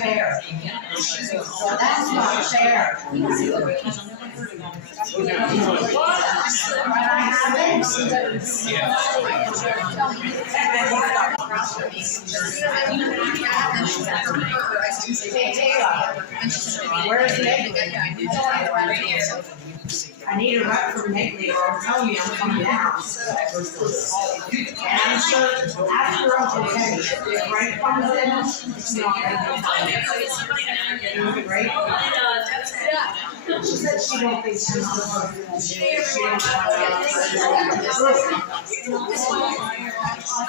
Fair. So that's not fair. Where's Nigley? I need a rep from Nigley or I'll tell you I'm coming down. And I'm sure after Uncle Teddy, if Frank comes in, it's not going to be right? She said she don't think she's supposed to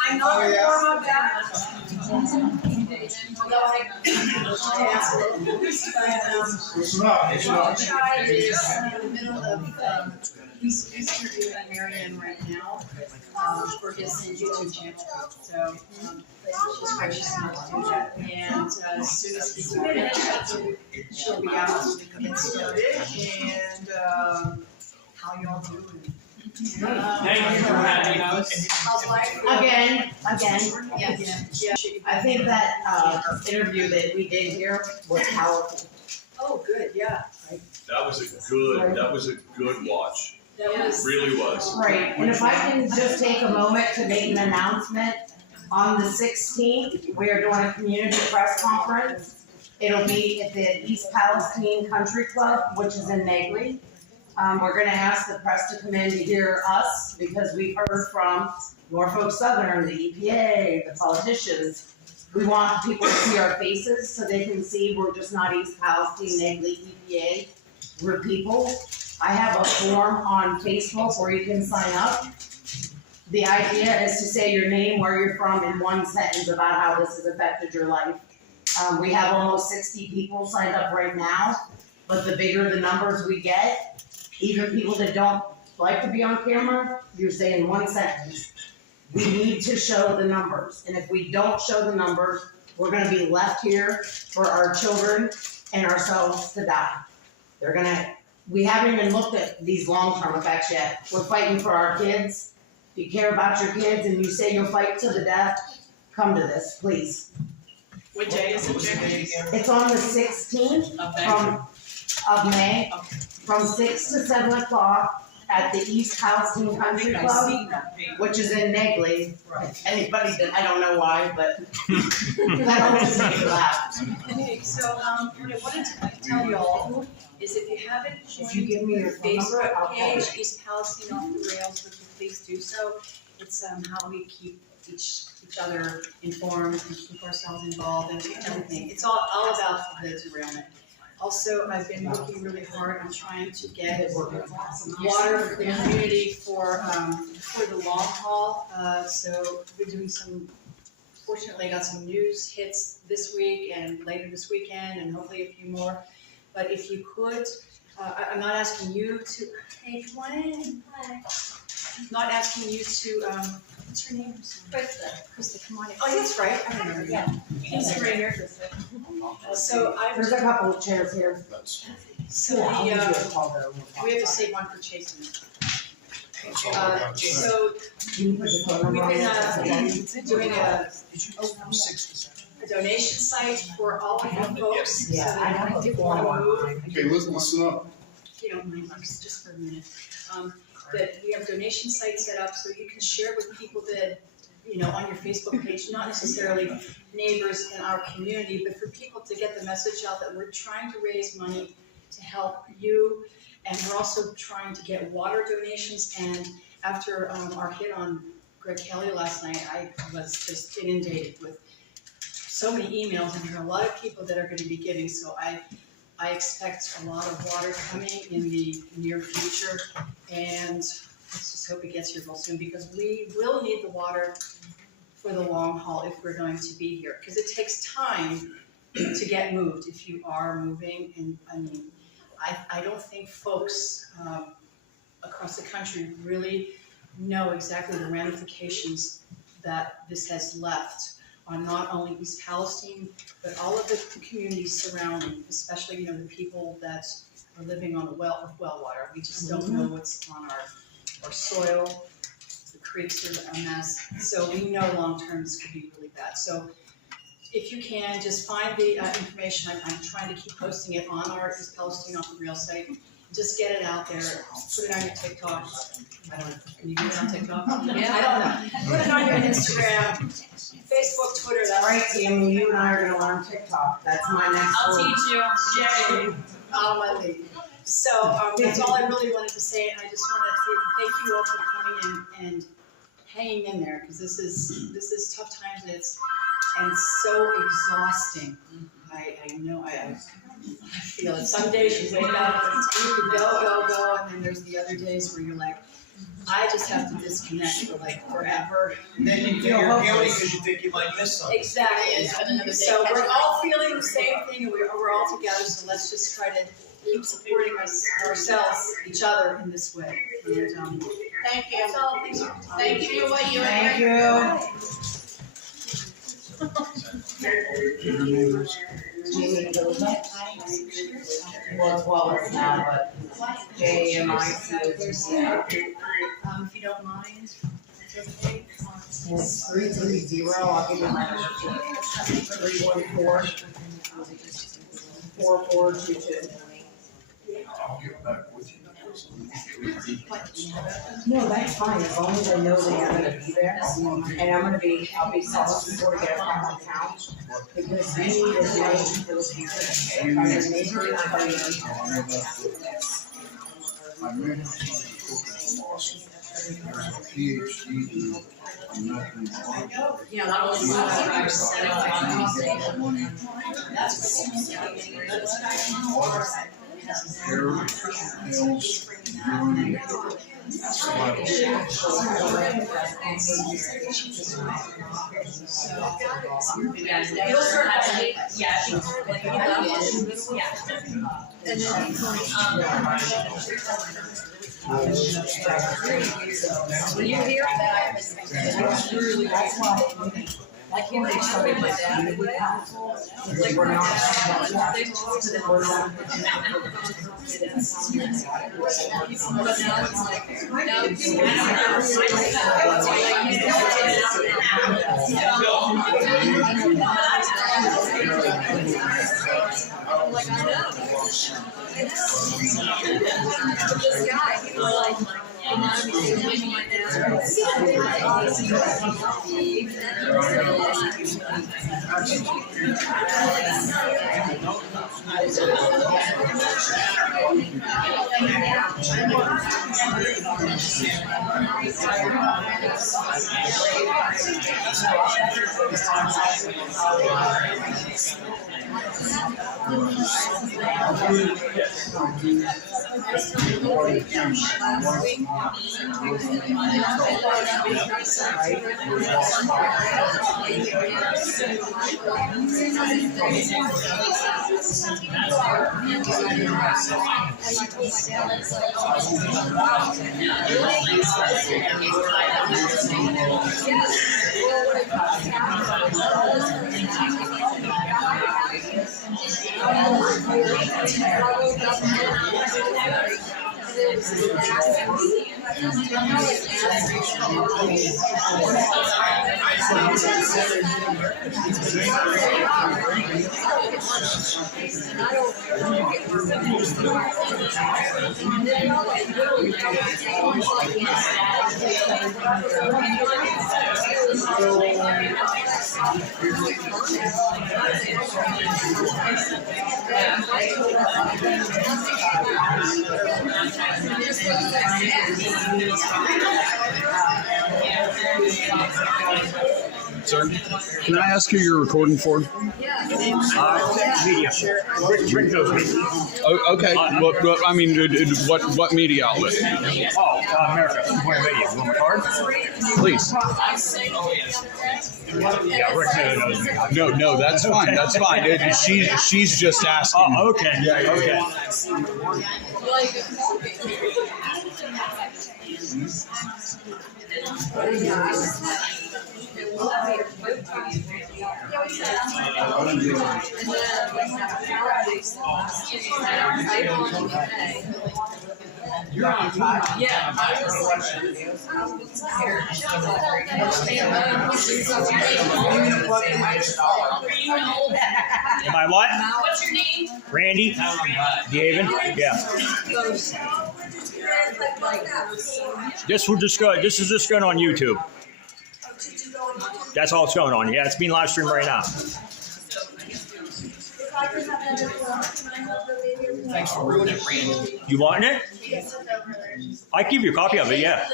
I'm not on that. He's interviewing Marianne right now for his YouTube channel. So she's gracious enough to do that. And as soon as he's finished, she'll be out so we can get started. And how y'all doing? Thank you for having us. Again. Yeah. I think that interview that we did here was powerful. Oh, good. Yeah. That was a good watch. That was Really was. Right, and if I can just take a moment to make an announcement, on the 16th, we are doing a community press conference. It'll be at the East Palestine Country Club, which is in Negley. We're gonna ask the press to come in to hear us because we've heard from Norfolk Southern, the EPA, the politicians. We want people to see our faces so they can see we're just not East Palestine, Negley, EPA. We're people. I have a form on Facebook where you can sign up. The idea is to say your name, where you're from, in one sentence about how this has affected your life. We have almost 60 people signed up right now, but the bigger the numbers we get, even people that don't like to be on camera, you're saying one sentence. We need to show the numbers, and if we don't show the numbers, we're gonna be left here for our children and ourselves to die. We haven't even looked at these long-term effects yet. We're fighting for our kids. If you care about your kids and you say you'll fight to the death, come to this, please. What day is it, Jimmy? It's on the 16th of May, from 6 to 7 o'clock at the East Palestine Country Club, which is in Negley. Anybody that, I don't know why, but that always makes me laugh. Okay, so what I wanted to tell y'all is if you haven't If you give me your phone number, I'll Facebook call page, you. East Palestine Off the Rails, would you please do so? It's how we keep each other informed and keep ourselves involved and everything. It's all about the derailment. Also, I've been working really hard on trying to get water for the community for the long haul. So we're doing fortunately got some news hits this week and later this weekend and hopefully a few more. But if you could, I'm not asking you to, hey, come on in. Hi. I'm not asking you to, what's your name? Krista, come on in. Oh, that's right, I remember you. He's right here. So There's a couple of chairs here. So Yeah, I'll we give you a call though. have to save one for Jason. So Can you put your phone we've number on been it? doing a donation site for all of you folks. So Yeah, I that have if a you want form to move, online. Okay, listen up. if you don't mind, just for a minute. That we have donation sites set up so you can share with people that, on your Facebook page, not necessarily neighbors in our community, but for people to get the message out that we're trying to raise money to help you. And we're also trying to get water donations. And after our hit on Greg Kelly last night, I was just inundated with so many emails, and there are a lot of people that are going to be giving. So I expect a lot of water coming in the near future, and let's just hope it gets here real soon, because we will need the water for the long haul if we're going to be here, because it takes time to get moved if you are moving. And I mean, I don't think folks across the country really know exactly the ramifications that this has left on not only East Palestine, but all of the communities surrounding, especially, you know, the people that are living on the well water. We just don't know what's on our soil. The creeks are a mess, so we know long-term this could be really bad. So if you can, just find the information. I'm trying to keep posting it on our East Palestine Off the Rail site. Just get it out there, put it on your TikTok. I don't know, can you do it on TikTok? Yeah, I don't know. Put it on your Instagram, Facebook, Twitter, that's. All right, Tammy, you and I are gonna learn TikTok. That's my next I'll word. teach you. Yay. Monday. So that's all I really wanted to say, and I just wanted to say thank you all for coming and hanging in there, because this is tough times, and it's so exhausting. I know I feel it. Some days you wake up and you can go, and then there's the other days where you're like, I just have to disconnect for like forever. And then you feel you're guilty because you think you might miss something. Exactly. So we're all feeling the same thing, and we're all together. So let's just try to keep supporting ourselves, each other in this way. And Thank you. that's all. Thanks for your time. Thank you for what you Thank are. Well, it's Wallace now, but JMIC. If you don't mind, it's okay. It's 330, I'll give you my number. 314 4422. I'll get back with you. No, that's fine, as long as I know that you're gonna be there, and I'll be calling people to get a common account. Because we need as much for the future. By your neighbors, by your. I met him from Boston. There's a PhD in nothing. Yeah, that was what I was setting up. Hair, nails, urine, You'll start having, yeah, like, yeah. And then, when you hear that, it's really, That's why. like when they started my dad away, like We're not. they told them, We're not. but now it's like, now it's like, I know. This guy, he was like, my Sir, can I ask who you're recording for? Media. Rick knows me. Oh, okay. I mean, what media outlet? Oh, America. Point Media. You want my card? Please. Yeah, Rick knows me. No, that's fine. That's fine. She's just asking. Oh, okay. Yeah, okay. You're on time. Yeah. Am I what? What's your name? Randy? David? Yeah. This is just going on YouTube. That's all it's going on. Yeah, it's being live streamed right now. Thanks for ruining it, Randy. You want it? I give you a copy of it, yeah.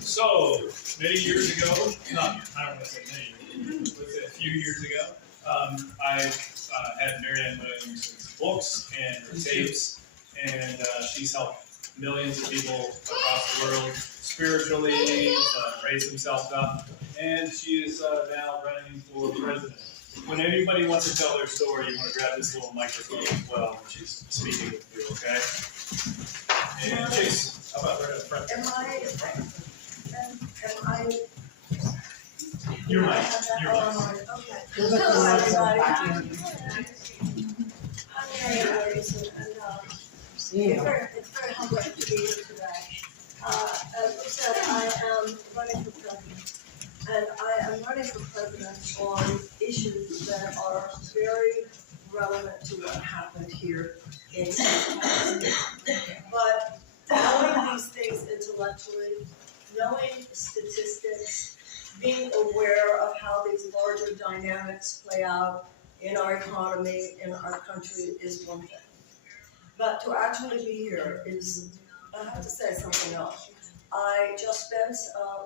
So, many years ago, I don't want to say many, let's say a few years ago, I had Marianne Williams' books and her tapes, and she's helped millions of people across the world spiritually, raise themselves up, and she is now running for president. When anybody wants to tell their story, you want to grab this little microphone as well when she's speaking with you, okay? And Chase, how about right up front? You're right. Okay. Hello, everybody. I'm Mary Williamson, and it's very humbling to be here today. As we said, I am running for president, and I am running for president on issues that are very relevant to what happened here in Palestine. But knowing these things intellectually, knowing statistics, being aware of how these larger dynamics play out in our economy, in our country, is one thing. But to actually be here is, I have to say something else. I just spent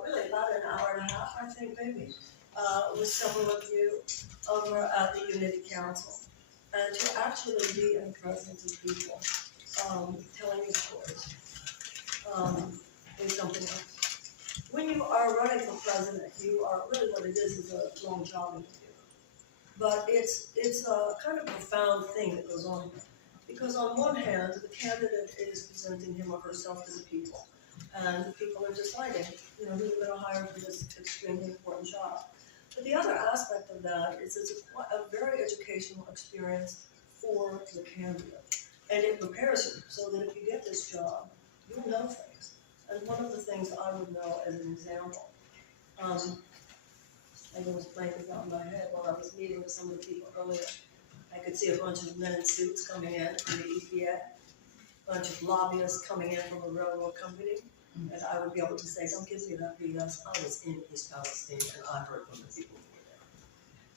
really about an hour and a half, I think, maybe, with several of you over at the Unity Council. And to actually be in the presence of people telling you stories is something else. When you are running for president, you are really what it is a long job interview. But it's a kind of profound thing that goes on here. Because on one hand, the candidate is presenting him or herself to the people. And the people are deciding, who they're going to hire for this extremely important job. But the other aspect of that is it's a very educational experience for the candidate. And it prepares you so that if you get this job, you'll know things. And one of the things I would know as an example, I was playing this out in my head while I was meeting with some of the people earlier. I could see a bunch of men in suits coming in from the EPA, a bunch of lobbyists coming in from a railroad company, and I would be able to say, don't give me that BS, I was in East Palestine and I heard from the people who were there.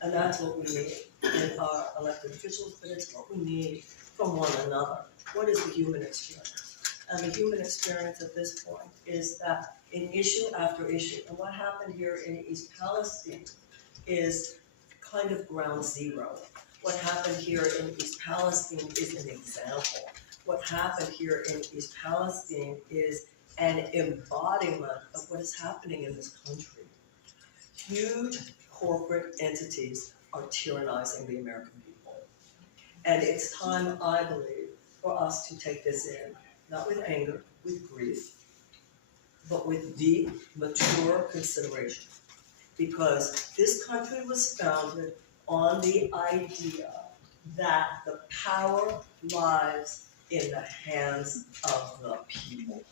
And that's what we need in our elected officials, but it's what we need from one another. What is the human experience? And the human experience at this point is that in issue after issue, and what happened here in East Palestine is kind of ground zero. What happened here in East Palestine is an example. What happened here in East Palestine is an embodiment of what is happening in this country. Huge corporate entities are tyrannizing the American people. And it's time, I believe, for us to take this in, not with anger, with grief, but with deep, mature consideration. Because this country was founded on the idea that the power lies in the hands of the people.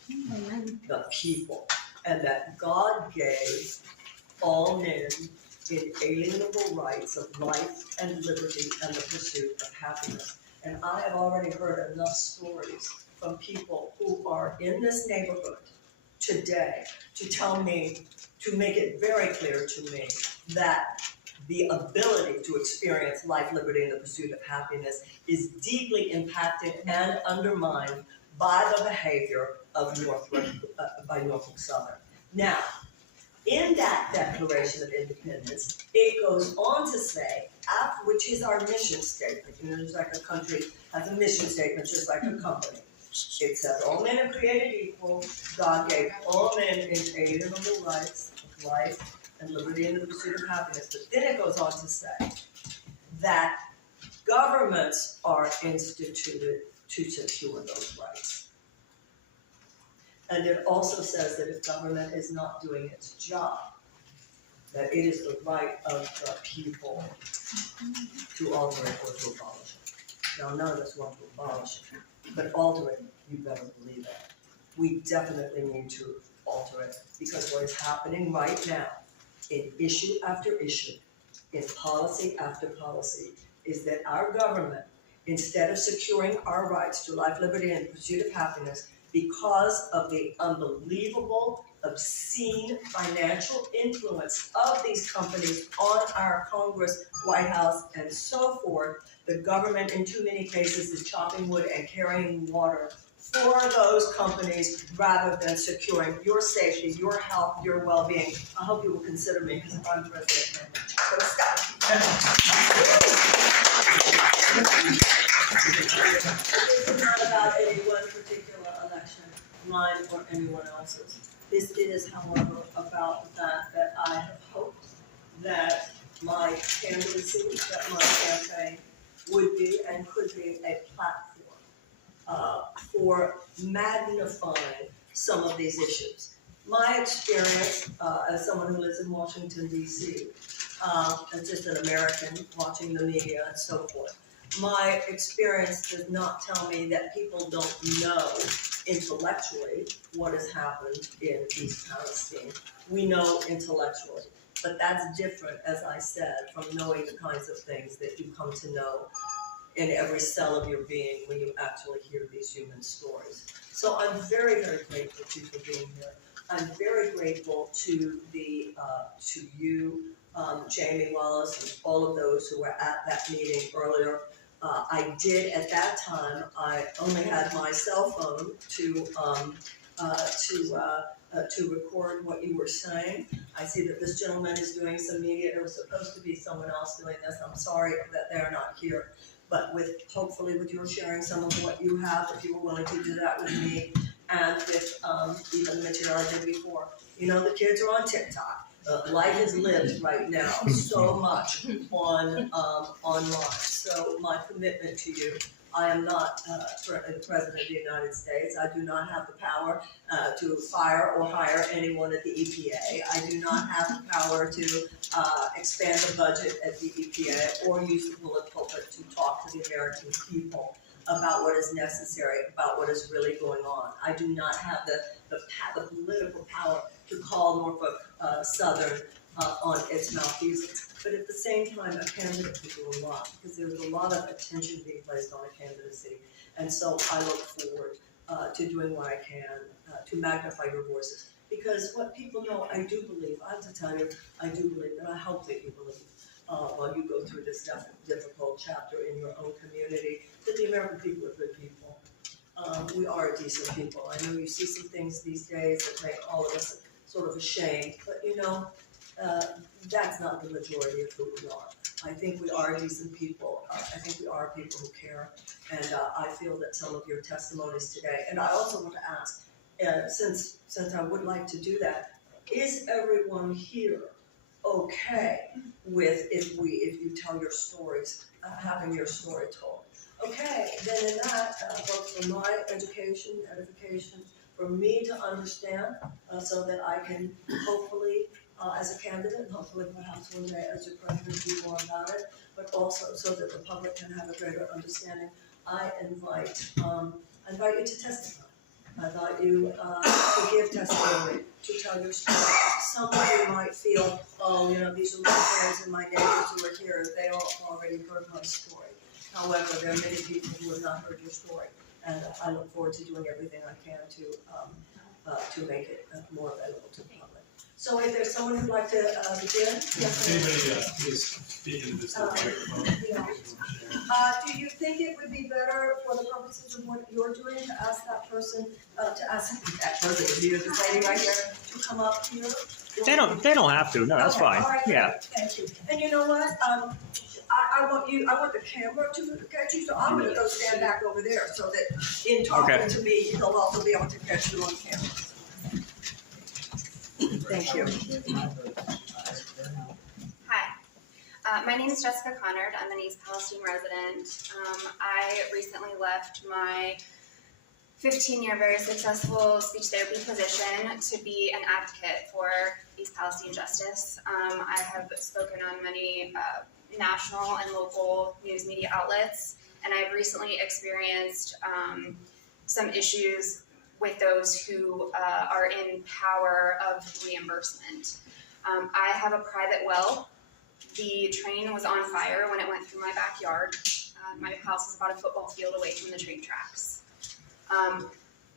The people. And that God gave all men inalienable rights of life and liberty and the pursuit of happiness. And I have already heard enough stories from people who are in this neighborhood today to tell me, to make it very clear to me that the ability to experience life, liberty, and the pursuit of happiness is deeply impacted and undermined by the behavior of Norfolk Southern. Now, in that Declaration of Independence, it goes on to say, which is our mission statement. Just like a country has a mission statement, just like a company. It says, all men are created equal. God gave all men inalienable rights of life and liberty and the pursuit of happiness. But then it goes on to say that governments are instituted to secure those rights. And it also says that if government is not doing its job, that it is the right of the people to alter it or to abolish it. Now, none of us want to abolish it, but alter it, you better believe it. We definitely need to alter it, because what is happening right now, in issue after issue, in policy after policy, is that our government, instead of securing our rights to life, liberty, and pursuit of happiness, because of the unbelievable, obscene financial influence of these companies on our Congress, White House, and so forth, the government in too many cases is chopping wood and carrying water for those companies rather than securing your safety, your health, your well-being. I hope you will consider me, because I'm president. So stop. This is not about any one particular election, mine or anyone else's. This is, however, about the fact that I have hoped that my candidacy, that my campaign would be and could be a platform for magnifying some of these issues. My experience as someone who lives in Washington, D.C., as just an American watching the media and so forth, my experience does not tell me that people don't know intellectually what has happened in East Palestine. We know intellectually, but that's different, as I said, from knowing the kinds of things that you come to know in every cell of your being when you actually hear these human stories. So I'm very, very grateful to you for being here. I'm very grateful to you, Jamie Wallace, and all of those who were at that meeting earlier. I did at that time. I only had my cell phone to record what you were saying. I see that this gentleman is doing some media. There was supposed to be someone else doing this. I'm sorry that they're not here. But hopefully with your sharing some of what you have, if you were willing to do that with me, and with even the material I did before. You know, the kids are on TikTok. Life is lived right now so much online. So my commitment to you, I am not the President of the United States. I do not have the power to fire or hire anyone at the EPA. I do not have the power to expand the budget at the EPA or use the bullet pulpit to talk to the American people about what is necessary, about what is really going on. I do not have the political power to call Norfolk Southern on its malfeasance. But at the same time, a candidate can do a lot, because there's a lot of attention being placed on a candidacy. And so I look forward to doing what I can to magnify your voices. Because what people know, I do believe, I have to tell you, I do believe, and I hope that you believe, while you go through this difficult chapter in your own community, that the American people are good people. We are decent people. I know you see some things these days that make all of us sort of ashamed, but you know, that's not the majority of who we are. I think we are decent people. I think we are people who care. And I feel that some of your testimonies today, and I also want to ask, since I would like to do that, is everyone here okay with if you tell your stories, having your story told? Okay, then in that, both for my education, edification, for me to understand, so that I can hopefully, as a candidate, and hopefully perhaps one day as your president, do more about it, but also so that the public can have a greater understanding, I invite you to testify. I invite you to give testimony, to tell your story. Some of you might feel, oh, you know, these are my friends and my neighbors who are here, they all already heard my story. However, there are many people who have not heard your story, and I look forward to doing everything I can to make it more available to the public. So if there's someone who'd like to begin? Yes, Anybody please speak into this microphone? do you think it would be better for the purposes of what you're doing to ask that person, this lady right here, to come up here? They don't have to. No, that's Okay, fine. all right, Yeah. thank you. And you know what? I want the camera to catch you, so I'm gonna go stand back over there so that in talking to me, he'll also be able to catch you on camera. Thank you. Hi, my name is Jessica Connard. I'm an East Palestine resident. I recently left my 15-year very successful speech therapy position to be an advocate for East Palestine justice. I have spoken on many national and local news media outlets, and I've recently experienced some issues with those who are in power of reimbursement. I have a private well. The train was on fire when it went through my backyard. My house is about a football field away from the train tracks.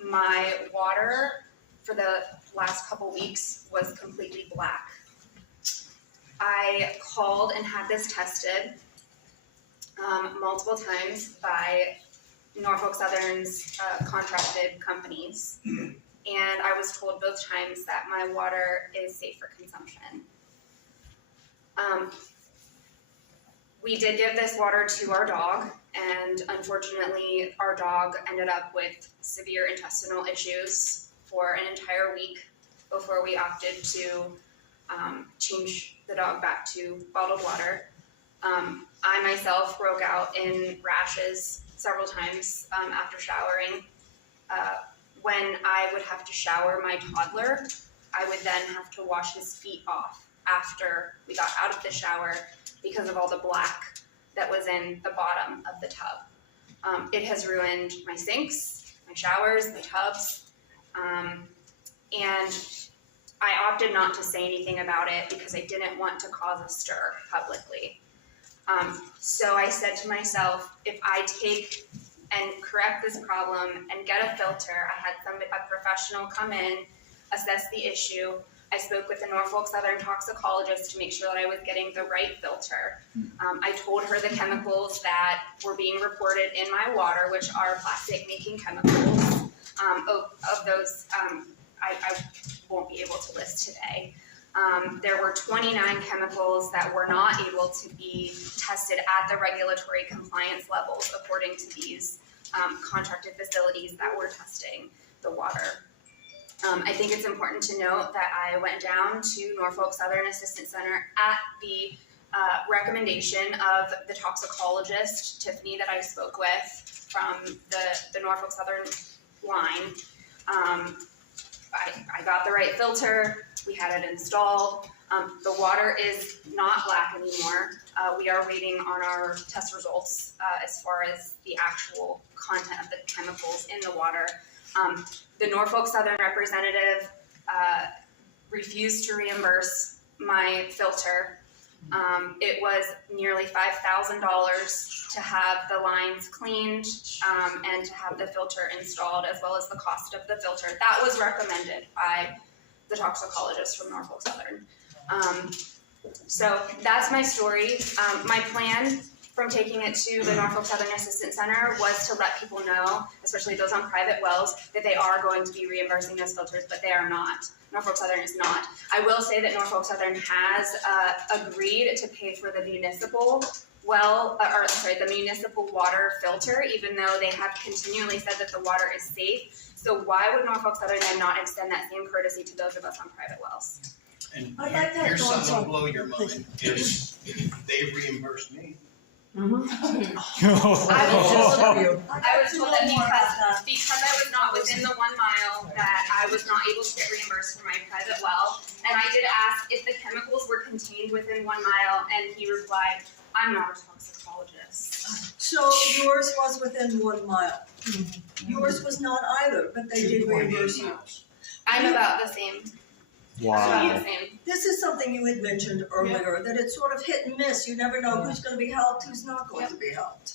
My water for the last couple weeks was completely black. I called and had this tested multiple times by Norfolk Southern's contracted companies, and I was told both times that my water is safe for consumption. We did give this water to our dog, and unfortunately our dog ended up with severe intestinal issues for an entire week before we opted to change the dog back to bottled water. I myself broke out in rashes several times after showering. When I would have to shower my toddler, I would then have to wash his feet off after we got out of the shower because of all the black that was in the bottom of the tub. It has ruined my sinks, my showers, my tubs, and I opted not to say anything about it because I didn't want to cause a stir publicly. So I said to myself, if I take and correct this problem and get a filter, I had a professional come in, assess the issue. I spoke with the Norfolk Southern toxicologist to make sure that I was getting the right filter. I told her the chemicals that were being reported in my water, which are plastic-making chemicals. Of those, I won't be able to list today. There were 29 chemicals that were not able to be tested at the regulatory compliance levels according to these contracted facilities that were testing the water. I think it's important to note that I went down to Norfolk Southern Assistance Center at the recommendation of the toxicologist, Tiffany, that I spoke with from the Norfolk Southern line. I got the right filter, we had it installed. The water is not black anymore. We are waiting on our test results as far as the actual content of the chemicals in the water. The Norfolk Southern representative refused to reimburse my filter. It was nearly $5,000 to have the lines cleaned and to have the filter installed, as well as the cost of the filter. That was recommended by the toxicologist from Norfolk Southern. So that's my story. My plan from taking it to the Norfolk Southern Assistance Center was to let people know, especially those on private wells, that they are going to be reimbursing those filters, but they are not. Norfolk Southern is not. I will say that Norfolk Southern has agreed to pay for the municipal the municipal water filter, even though they have continually said that the water is safe. So why would Norfolk Southern then not extend that same courtesy to those of us on private wells? And I'd like to have here's something one that'll blow your mind, is they reimbursed me. I was told that because I was not within the 1 mile, that I was not able to get reimbursed for my private well. And I did ask if the chemicals were contained within 1 mile, and he replied, I'm not a toxicologist. So yours was within 1 mile. Yours was not either, but they did reimburse you. I'm about the same. About the same. This is something you had mentioned earlier, that it's sort of hit and miss. You never know who's going to be helped, who's not going to be helped.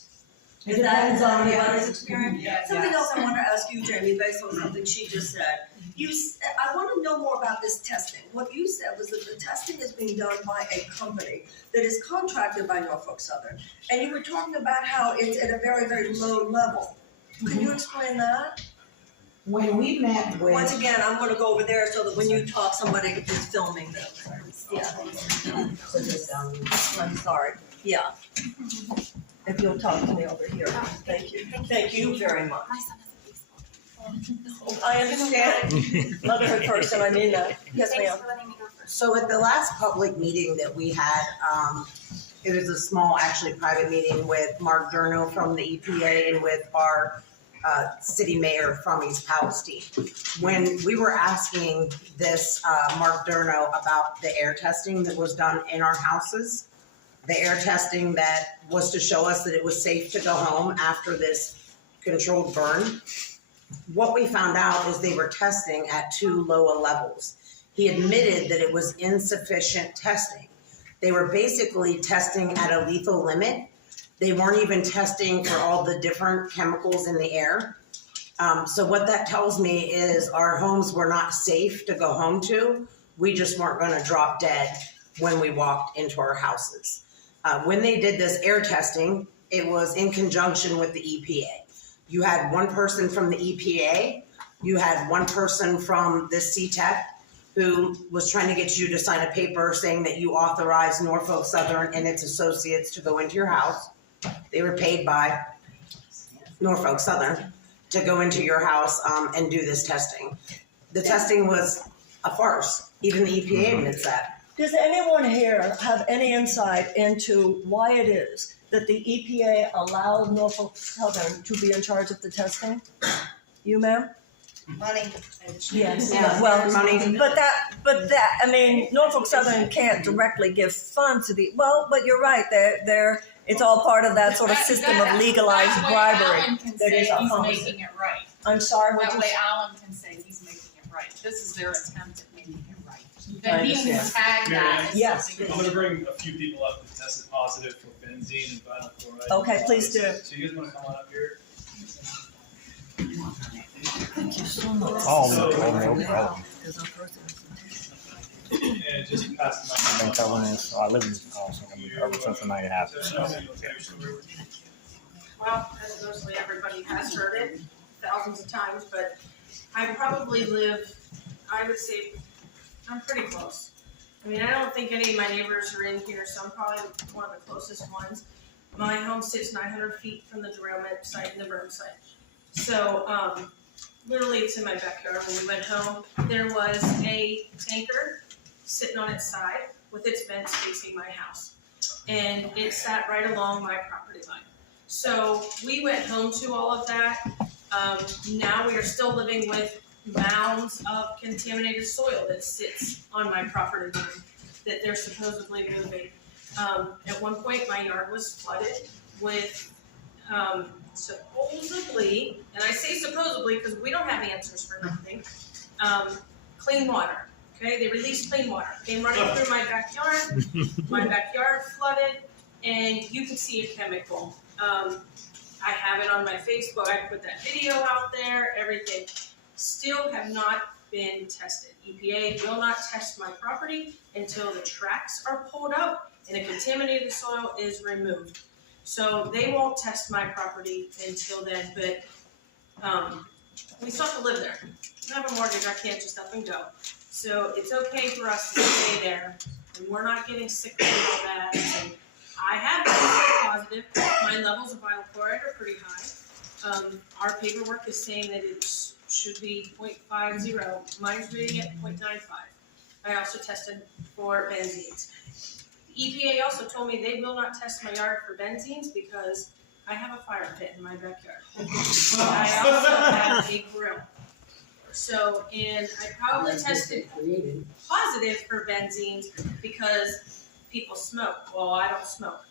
Is that everybody's experience? Something else I want to ask you, Jamie, based on something she just said. I want to know more about this testing. What you said was that the testing is being done by a company that is contracted by Norfolk Southern. And you were talking about how it's at a very, very low level. Could you explain that? When we met with. Once again, I'm going to go over there so that when you talk, somebody is filming them. Yeah. I'm sorry. Yeah. If you'll talk to me over here. Thank you. Thank you very much. My son is a baseball. I understand. Motherhood first, and I mean that. Yes, ma'am. Thanks for letting me go first. So at the last public meeting that we had, it was a small, actually private meeting with Mark Durno from the EPA and with our city mayor from East Palestine. When we were asking this Mark Durno about the air testing that was done in our houses, the air testing that was to show us that it was safe to go home after this controlled burn, what we found out is they were testing at too low a levels. He admitted that it was insufficient testing. They were basically testing at a lethal limit. They weren't even testing for all the different chemicals in the air. So what that tells me is our homes were not safe to go home to. We just weren't gonna drop dead when we walked into our houses. When they did this air testing, it was in conjunction with the EPA. You had one person from the EPA, you had one person from the CTEC who was trying to get you to sign a paper saying that you authorized Norfolk Southern and its associates to go into your house. They were paid by Norfolk Southern to go into your house and do this testing. The testing was a farce. Even the EPA admits that. Does anyone here have any insight into why it is that the EPA allowed Norfolk Southern to be in charge of the testing? You, ma'am? Money. Yes. Yeah, Well, money. but that, I mean, Norfolk Southern can't directly give funds to the, but you're right, it's all part of that sort of system of legalized bribery. Alan can That say is our he's policy. making it right. I'm sorry, what That you way said? Alan can say he's making it right. This is their attempt at making it right. Then he can understand. tag that as Yes. something. I'm gonna bring a few people up that tested positive for benzene and vinyl chloride. Okay, please do. So you guys wanna come on up here? Oh, no problem. And just pass I've the been covering this. I live in this house ever since the night it happened. Well, as mostly everybody has heard it thousands of times, but I probably live, I would say, I'm pretty close. I mean, I don't think any of my neighbors are in here, so I'm probably one of the closest ones. My home sits 900 feet from the derailment site and the burn site. So, literally it's in my backyard. When we went home, there was a tanker sitting on its side with its vents facing my house. And it sat right along my property line. So we went home to all of that. Now we are still living with mounds of contaminated soil that sits on my property line that they're supposedly moving. At one point, my yard was flooded with supposedly, and I say supposedly because we don't have answers for nothing, clean water. Okay, they released clean water. Came running through my backyard. My backyard flooded, and you can see a chemical. I have it on my Facebook. I put that video out there. Everything. Still have not been tested. EPA will not test my property until the tracks are pulled up and the contaminated soil is removed. So they won't test my property until then, but we still have to live there. I have a mortgage, I can't just up and go. So it's okay for us to stay there, and we're not getting sick from all that. And I have been positive. My levels of vinyl chloride are pretty high. Our paperwork is saying that it should be 0.50. Mine's reading at 0.95. I also tested for benzenes. The EPA also told me they will not test my yard for benzenes because I have a fire pit in my backyard. I also have a grill. So, and I probably tested positive for benzenes because people smoke. Well, I don't smoke.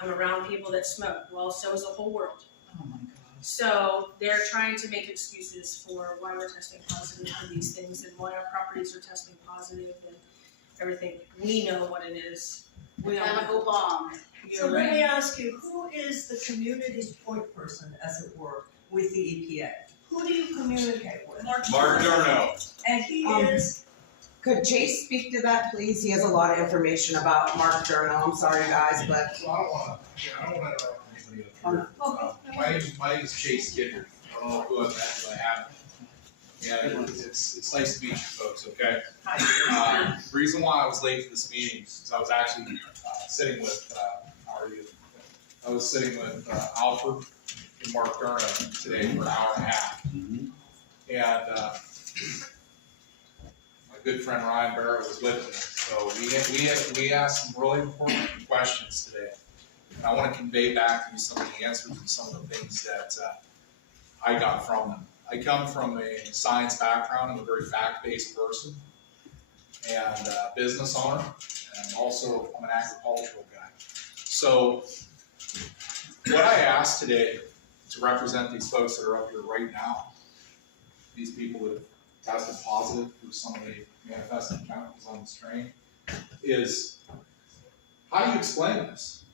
I'm around people that smoke. Well, so is the whole world. So they're trying to make excuses for why we're testing positive for these things and why our properties are testing positive and everything. We know what it is. We don't Chemical bomb. So let me ask you, who is the community's point person, as it were, with the EPA? Who do you communicate with? Mark Durno. And he is, Could Chase speak to that, please? He has a lot of information about Mark Durno. I'm sorry, guys, but So I don't wanna interrupt anybody up here. My name is Chase Gifford. I don't know who I've met, but I have. Yeah, it's nice to meet you folks, okay? The reason why I was late for this meeting is I was actually sitting with, how are you? I was sitting with Alfred and Mark Durno today for an hour and a half. And my good friend Ryan Barrett was with me. So we asked some really important questions today. And I want to convey back to you some of the answers and some of the things that I got from them. I come from a science background. I'm a very fact-based person and a business owner, and also I'm an agricultural guy. So what I asked today to represent these folks that are up here right now, these people that have tested positive for some of the manifesting chemicals on this train, is how do you explain this?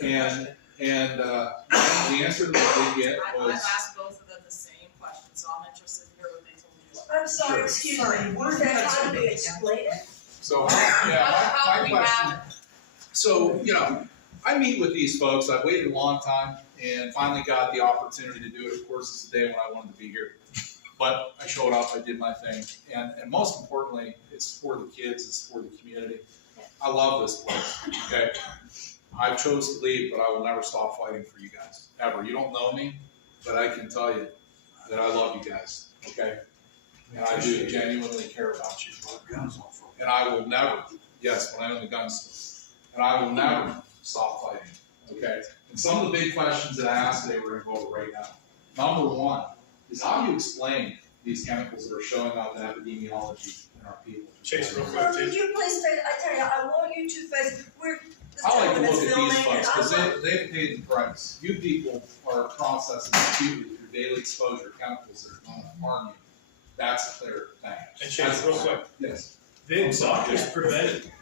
And the answer that they get I've was, asked both of them the same question, so I'm interested to hear what they told me as well. I'm sorry, Sure. excuse me, word that how do we explain it? so How my do we question. have- So, I meet with these folks. I waited a long time and finally got the opportunity to do it. Of course, it's the day when I wanted to be here. But I showed up, I did my thing. And most importantly, it's for the kids, it's for the community. I love this place, okay? I chose to leave, but I will never stop fighting for you guys, ever. You don't know me, but I can tell you that I love you guys, okay? And I do genuinely care about you. And I will never, yes, when I own the gun store, and I will never stop fighting, okay? And some of the big questions that I asked today, we're gonna go over right now. Number one is how do you explain these chemicals that are showing up in epidemiology in our people? Chase, real Well, quick, would you please face, I tell you, I want you to face, this I like to gentleman look is at filming these and folks, because I'm like, they've paid the price. You people are processing acutely through daily exposure to chemicals that are going to harm you. That's a clear thing. and Chase, real quick, Yes.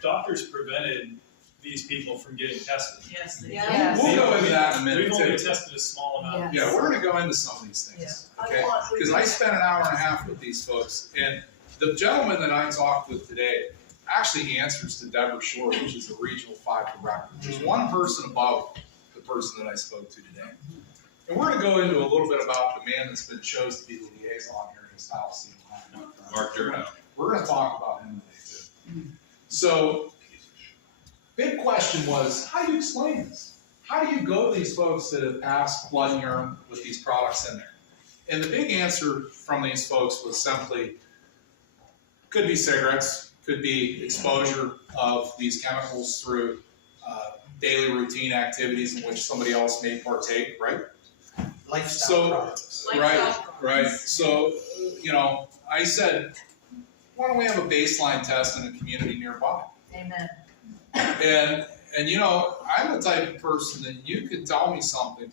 doctors prevented these people from getting tested. Yes, they Yes. We'll go into that in a minute We've only too. tested a small amount. Yeah, we're gonna go into some of these things, okay? Because I spent an hour and a half with these folks, and the gentleman that I talked with today actually answers to Deborah Shore, which is the Regional 5 director. There's one person above the person that I spoke to today. And we're gonna go into a little bit about the man that's been chosen to be the liaison here in East Palestine. Mark Durnow. We're gonna talk about him today too. So, big question was, how do you explain this? How do you go to these folks that have passed blood and urine with these products in there? And the big answer from these folks was simply, could be cigarettes, could be exposure of these chemicals through daily routine activities in which somebody else may partake, right? Lifestyle products. Right. So, I said, why don't we have a baseline test in a community nearby? Amen. And I'm the type of person that you could tell me something,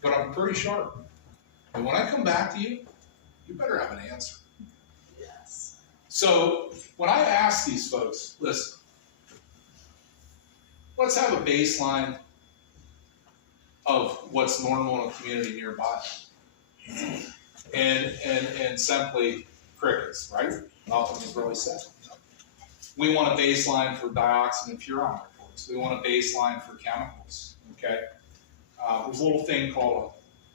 but I'm pretty sharp. And when I come back to you, you better have an answer. Yes. So when I ask these folks, listen, let's have a baseline of what's normal in a community nearby. And simply crickets, right? Nothing was really said. We want a baseline for dioxin and furon reports. We want a baseline for chemicals, okay? There's a little thing called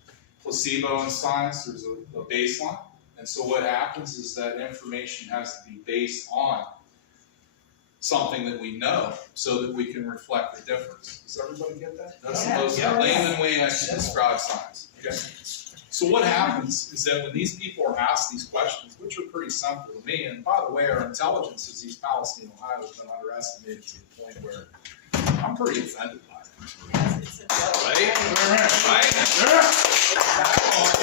a placebo in science. There's a baseline. And so what happens is that information has to be based on something that we know so that we can reflect the difference. Does everybody get that? That's the most layman way I can describe science. Okay? So what happens is that when these people are asked these questions, which are pretty simple to me, and by the way, our intelligence as East Palestine, Ohio, has been underestimated to the point where I'm pretty offended by it.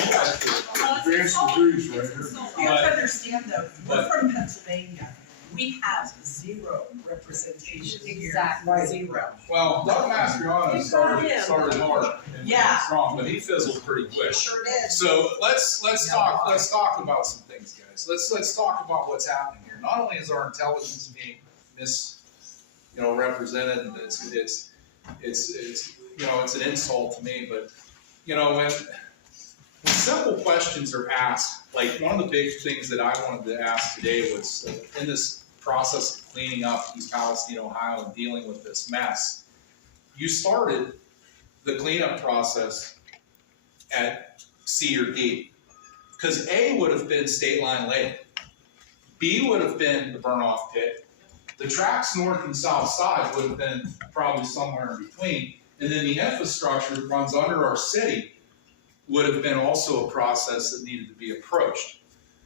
Advanced degrees right here. You have to understand though, we're from Pennsylvania. We have zero representation here. Exactly. Zero. Well, Doug Mastriano started hard and Yeah. strong, but he fizzled pretty quick. Sure did. So let's talk about some things, guys. Let's talk about what's happening here. Not only is our intelligence being represented, and it's an insult to me, but when simple questions are asked, like one of the big things that I wanted to ask today was in this process of cleaning up East Palestine, Ohio, and dealing with this mess, you started the cleanup process at C or D. Because A would have been State Line Lake. B would have been the burn-off pit. The tracks north and south side would have been probably somewhere in between. And then the infrastructure that runs under our city would have been also a process that needed to be approached.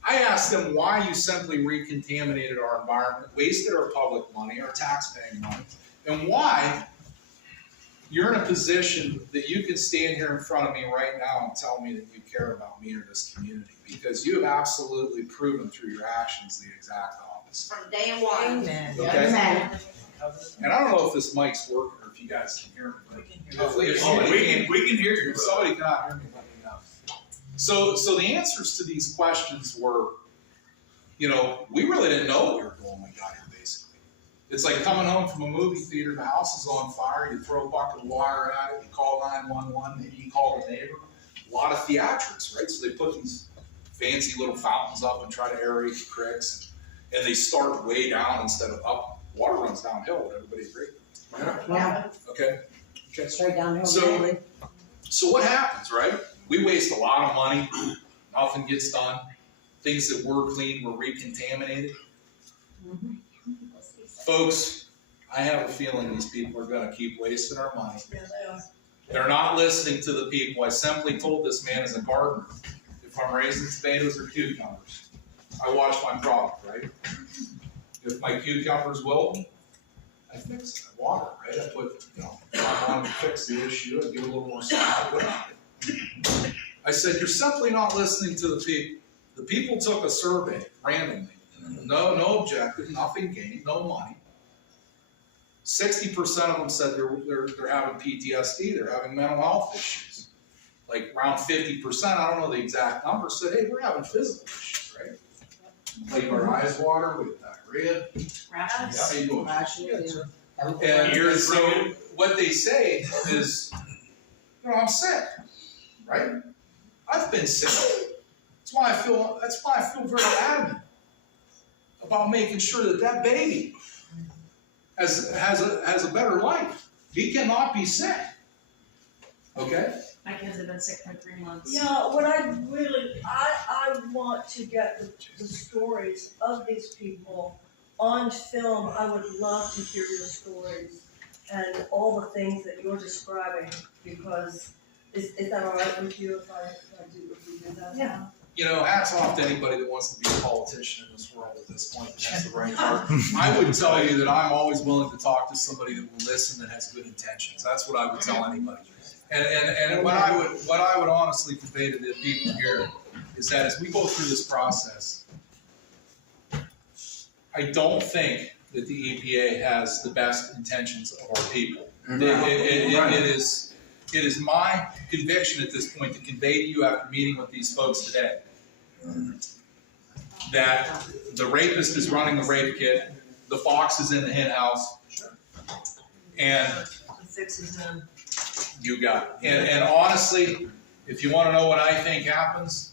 I asked them why you simply recontaminated our environment, wasted our public money, our taxpaying money, and why you're in a position that you can stand here in front of me right now and tell me that you care about me or this community, because you have absolutely proven through your actions the exact opposite. From day one. Amen. Okay? Amen. And I don't know if this mic's working or if you guys can hear me, but We can hear you. if somebody cannot hear me, let me know. So the answers to these questions were, we really didn't know what we were doing when we got here, basically. It's like coming home from a movie theater, the house is on fire, you throw a bucket of water at it, you call 911, maybe you call the neighbor. A lot of theatrics, right? So they put these fancy little fountains up and try to aerate the cricks, and they start way down instead of up. Water runs downhill, would everybody agree? Yeah. Okay. Straight downhill. So what happens, right? We waste a lot of money, nothing gets done. Things that were clean were recontaminated. Folks, I have a feeling these people are going to keep wasting our money. Yeah, they are. They're not listening to the people. I simply told this man as a gardener, if I'm raising potatoes or cucumbers, I watch my product, right? If my cucumbers wilting, I fix it. I water, right? I put, I want to fix the issue. I give a little more salad. I said, you're simply not listening to the people. The people took a survey randomly. No objective, nothing gained, no money. 60% of them said they're having PTSD, they're having mental health issues. Like around 50%, I don't know the exact number, said, hey, we're having physical issues, right? Like our eyes water with diarrhea. Rashes. And so what they say is, I'm sick, right? I've been sick. That's why I feel very adamant about making sure that baby has a better life. He cannot be sick. Okay? My kids have been sick for 3 months. Yeah, what I want to get the stories of these people on film. I would love to hear your stories and all the things that you're describing, because is that all right with you if we do that? Yeah. Hats off to anybody that wants to be a politician in this world at this point that has the right heart. I would tell you that I'm always willing to talk to somebody that will listen, that has good intentions. That's what I would tell anybody. And what I would honestly convey to the people here is that as we go through this process, I don't think that the EPA has the best intentions of our people. It is my conviction at this point to convey to you after meeting with these folks today that the rapist is running the rape kit, the fox is in the hen house, and The fix is done. you got it. And honestly, if you want to know what I think happens,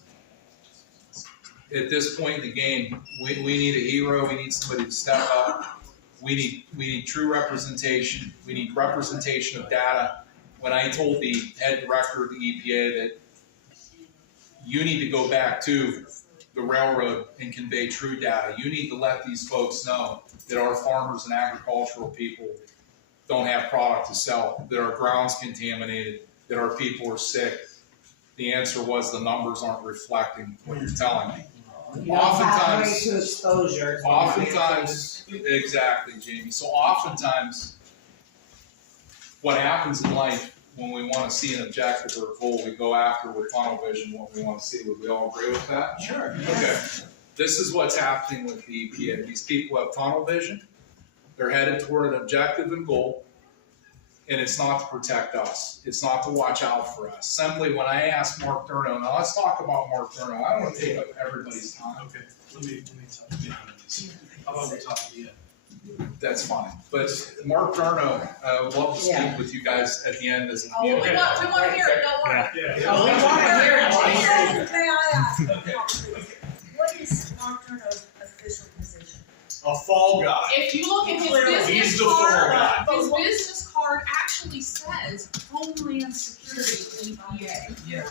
at this point in the game, we need a hero, we need somebody to step up, we need true representation, we need representation of data. When I told the head director of the EPA that you need to go back to the railroad and convey true data, you need to let these folks know that our farmers and agricultural people don't have product to sell, that our ground's contaminated, that our people are sick. The answer was the numbers aren't reflecting what you're telling me. Oftentimes, to exposure. Exactly, Jamie. So oftentimes, what happens in life when we want to see an objective or a goal, we go after with tunnel vision what we want to see. Would we all agree with that? Sure. Okay. This is what's happening with the EPA. These people have tunnel vision. They're headed toward an objective and goal. And it's not to protect us. It's not to watch out for us. Simply, when I asked Mark Durno, now let's talk about Mark Durno. I don't want to take up everybody's time. Okay, let me talk to you. How about we talk to you? That's fine. But Mark Durno would love to speak with you guys at the end as a Oh, we community. want to hear it, don't worry. Yeah. Oh, we want to hear it. May I ask, what is Mark Turner's official position? A fall guy. If you look at his He's business the fall card, guy. his business card actually says Homeland Security EPA. Yeah.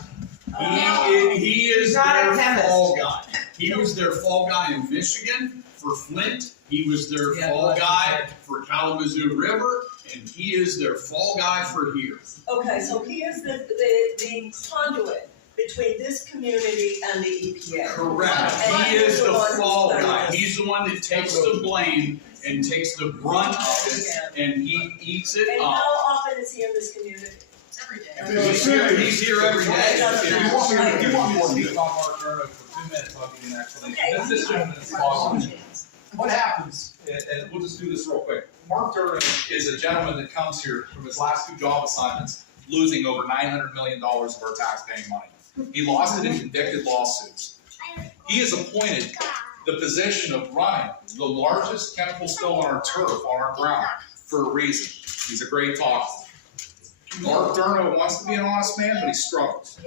He is Not a their chemist. fall guy. He was their fall guy in Michigan for Flint. He was their fall guy for Kalamazoo River, and he is their fall guy for here. Okay, so he is the conduit between this community and the EPA. Correct. And He is the one who's fall done guy. this. He's the one that takes the blame and takes the brunt of it, and he eats it And up. how often is he in this community? Every day. He's here every day. You want me to- you want me to speak on Mark Erno for 2 minutes, I'll give you an explanation. Okay. This gentleman is following. What happens, and we'll just do this real quick. Mark Erno is a gentleman that comes here from his last 2 job assignments, losing over $900 million of our taxpaying money. He lost it in convicted lawsuits. He has appointed the position of running the largest chemical spill on our turf, on our ground, for a reason. He's a great talker. Mark Erno wants to be an honest man, but he struggles.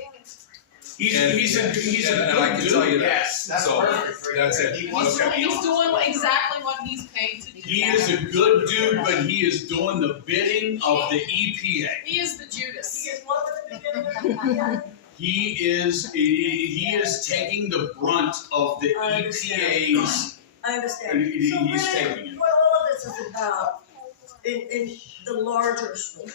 He's a And I can tell you that. Yes, that's So, perfect. that's it. He's doing exactly what he's paid to do. He is a good dude, but he is doing the bidding of the EPA. He is the Judas. He is one of the beginning of the EPA. He is taking the brunt of the I understand. EPA's. I understand. He's So taking really, it. what all of this is about, in the larger story,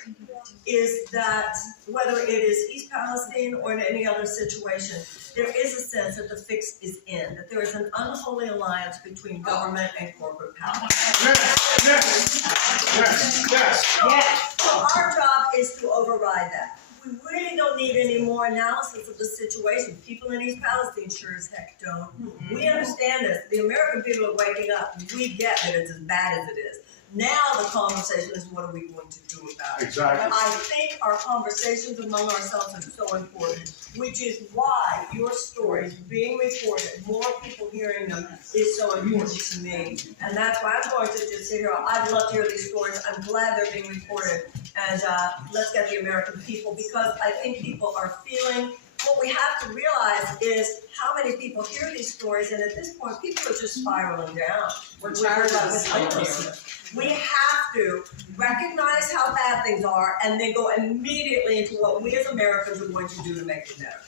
is that whether it is East Palestine or in any other situation, there is a sense that the fix is in, that there is an unholy alliance between government and corporate power. Yes. So our job is to override that. We really don't need any more analysis of the situation. People in East Palestine sure as heck don't. We understand this. The American people are waking up. We get that it's as bad as it is. Now the conversation is, what are we going to do about it? Exactly. And I think our conversations among ourselves are so important, which is why your stories being reported, more people hearing them, is so important to me. And that's why I'm going to just sit here. I'd love to hear these stories. I'm glad they're being reported. And let's get the American people, because I think people are feeling. What we have to realize is how many people hear these stories, and at this point, people are just spiraling down. We're tired of this We have to recognize how bad things are and then go immediately into what we as Americans are going to do to make it better.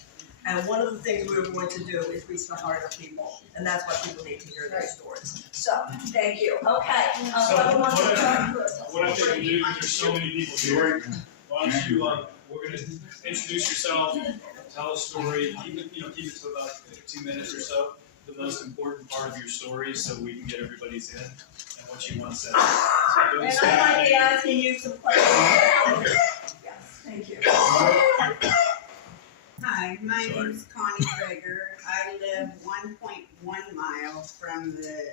And one of the things we're going to do is reach the heart of people, and that's why people need to hear their stories. So, thank you. Okay. What I think we do, because there's so many people here, why don't you, we're gonna introduce yourself, tell a story, keep it to about 2 minutes or so, the most important part of your story, so we can get everybody's in and what you want to say. So go And ahead. I might be asking you some questions. Yes, thank you. Hi, my name is Connie Traeger. I live 1.1 miles from the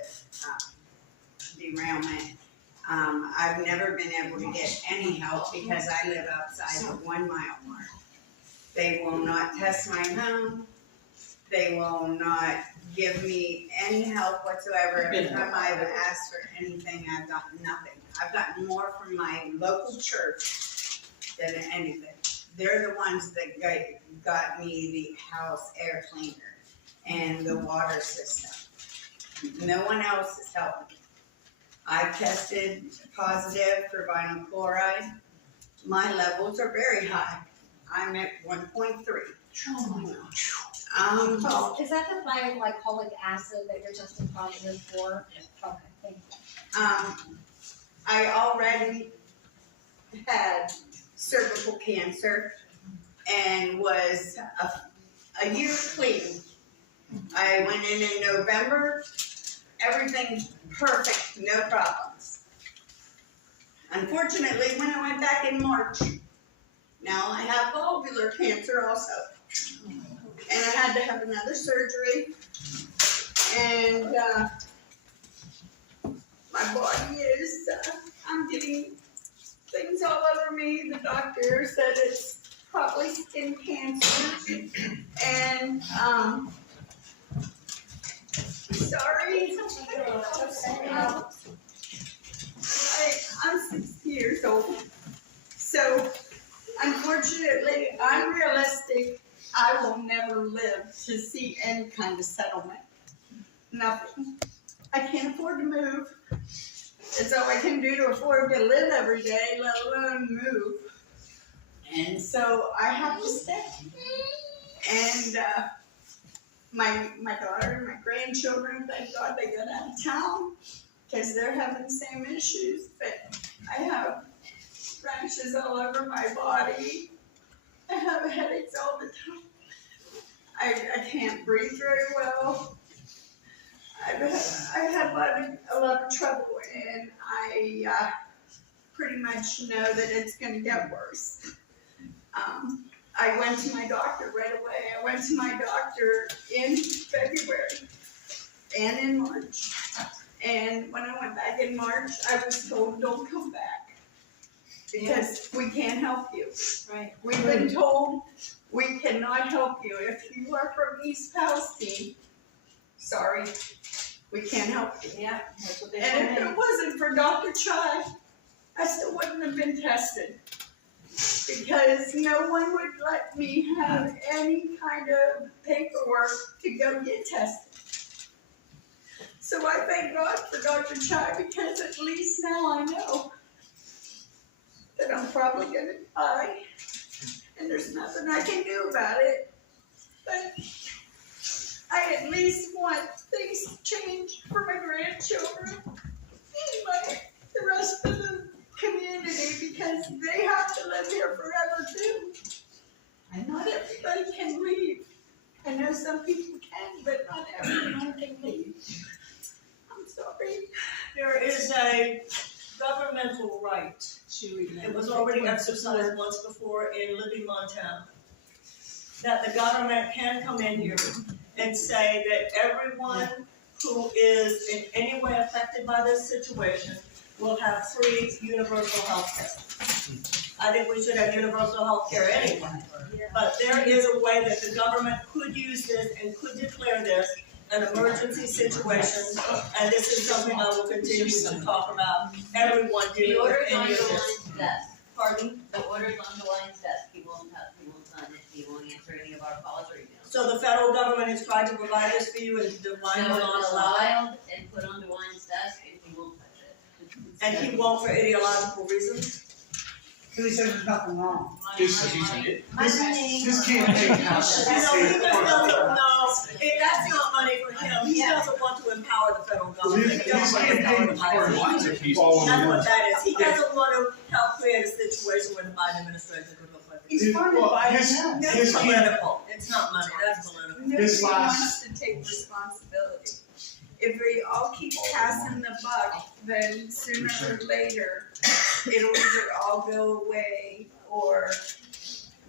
derailment. I've never been able to get any help because I live outside the 1 mile mark. They will not test my home. They will not give me any help whatsoever. Every time I've asked for anything, I've gotten nothing. I've gotten more from my local church than anything. They're the ones that got me the house air cleaner and the water system. No one else has helped me. I tested positive for vinyl chloride. My levels are very high. I'm at 1.3. Is that the glycolic acid that you're testing positive for? Okay, thank you. I already had cervical cancer and was a year clean. I went in November, everything perfect, no problems. Unfortunately, when I went back in March, now I have gallbladder cancer also. And I had to have another surgery. And my body is, I'm getting things all over me. The doctor said it's probably skin cancer. And, sorry. I'm 60 years old. So, unfortunately, I'm realistic. I will never live to see any kind of settlement. Nothing. I can't afford to move. It's all I can do to afford to live every day, let alone move. And so I have to stay. And my daughter and my grandchildren, thank God they got out of town because they're having the same issues. But I have rashes all over my body. I have headaches all the time. I can't breathe very well. I've had a lot of trouble, and I pretty much know that it's gonna get worse. I went to my doctor right away. I went to my doctor in February and in March. And when I went back in March, I was told, don't come back, because we can't help you. Right. We've been told we cannot help you. If you are from East Palestine, sorry, we can't help you. Yeah, that's what they And if told me. it wasn't for Dr. Chai, I still wouldn't have been tested. Because no one would let me have any kind of paperwork to go get tested. So I thank God for Dr. Chai, because at least now I know that I'm probably gonna die, and there's nothing I can do about it. But I at least want things to change for my grandchildren and the rest of the community, because they have to live here forever too. And not everybody can leave. I know some people can, but not everyone can leave. I'm sorry. There is a governmental right. It was already exercised once before in Libby, Montana, that the government can come in here and say that everyone who is in any way affected by this situation will have free universal health care. I think we should have universal health care anyway. But there is a way that the government could use this and could declare this an emergency situation, and this is something I will continue to talk about. Everyone The dealing with order's on any of the this. line's desk. Pardon? The order's on the line's desk. He won't sign it. He won't answer any of our calls or emails. So the federal government has tried to provide this for you, and the line will So it not was allow it, filed and put on the line's desk, and he won't touch it. and he won't for ideological reasons. Who says there's nothing wrong? This candidaate has to No, say he just part doesn't, of that's not money for him. He doesn't want to empower the federal government. He doesn't want to empower the Biden. That's what that is. He doesn't want to help create a situation where the Biden administration could look like this. He's funded by his- him. That's political. It's not money, that's political. Nobody This last- wants to take responsibility. If we all keep passing the buck, then sooner or later, it'll either all go away or,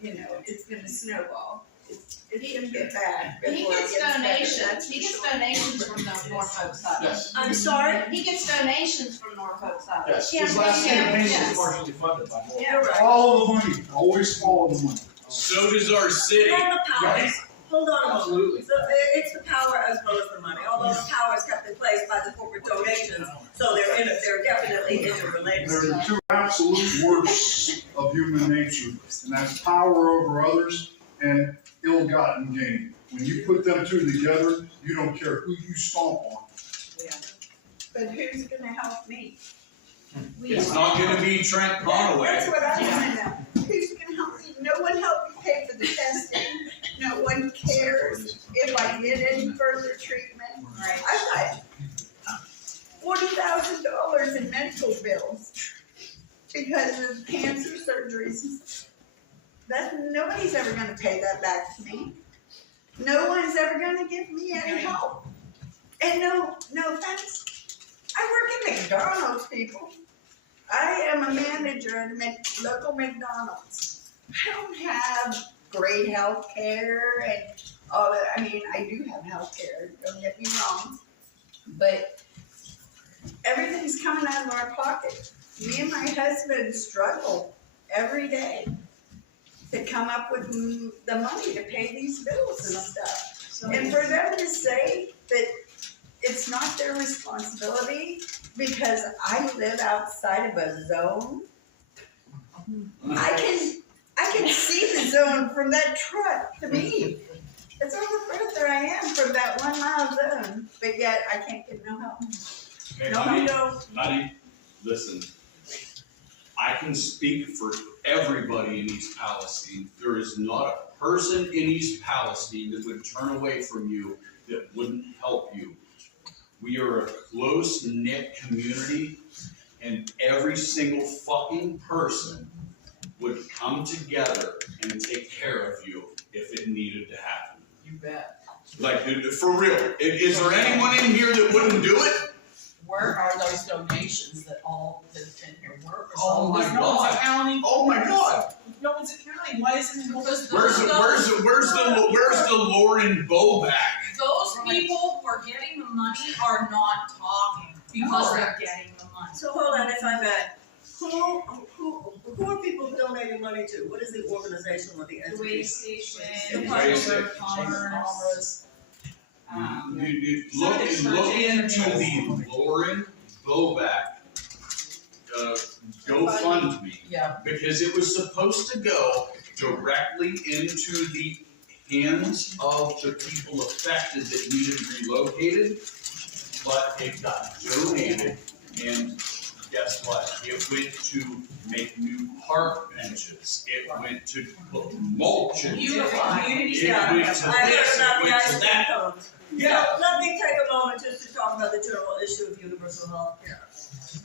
it's gonna snowball. It's gonna get bad. He before it gets better, donations, that's he for gets sure. donations from the Norfolk side. Yes. I'm sorry? He gets donations from Norfolk side. Yes, Yeah, his last campaign was yes. partially funded by Norfolk. You're right. All the money, always follow the money. So does our city. And the powers. Yes. Hold on a moment. Absolutely. So it's the power as well as the money, although the power is kept in place by the corporate donations, so they're definitely interrelated. They're the two absolute worsts of human nature, and that's power over others and ill-gotten gain. When you put them two together, you don't care who you stomp on. But who's gonna help me? It's not gonna be Trent Conaway. That's what I wanna know. Who's gonna help me? No one helped me pay for the testing. No one cares if I get any further treatment. I've got $40,000 in medical bills because of cancer surgeries. Nobody's ever gonna pay that back to me. No one's ever gonna give me any help. And no offense, I work at McDonald's, people. I am a manager at a local McDonald's. I don't have great health care and all that. I mean, I do have health care, don't get me wrong. But everything's coming out of our pocket. Me and my husband struggle every day to come up with the money to pay these bills and stuff. And for them to say that it's not their responsibility because I live outside of a zone, I can see the zone from that truck to me. It's over further I am from that 1 mile zone, but yet I can't get no help. Hey, No, honey, no. honey, listen. I can speak for everybody in East Palestine. There is not a person in East Palestine that would turn away from you that wouldn't help you. We are a close-knit community, and every single fucking person would come together and take care of you if it needed to happen. You bet. Like, for real, is there anyone in here that wouldn't do it? Where are those donations that all that's been here? Where is Oh all my this? No one's God. accounting. Oh my God. No one's accounting. Why isn't it? Because Where's the Lauren Boback? those people who are getting the money are not talking because they're getting the money. So hold on, if I may, who are people donating money to? What is the organization or the The entity? way station, The Chamber of Commerce. Look into the Lauren Boback GoFundMe. Yeah. Because it was supposed to go directly into the hands of the people affected that needed relocated, but it got donated, and guess what? It went to make new park benches, it went to put mulch in. Beautiful. It went to this, it went to that. Yeah. So let me take a moment just to talk about the general issue of universal health care.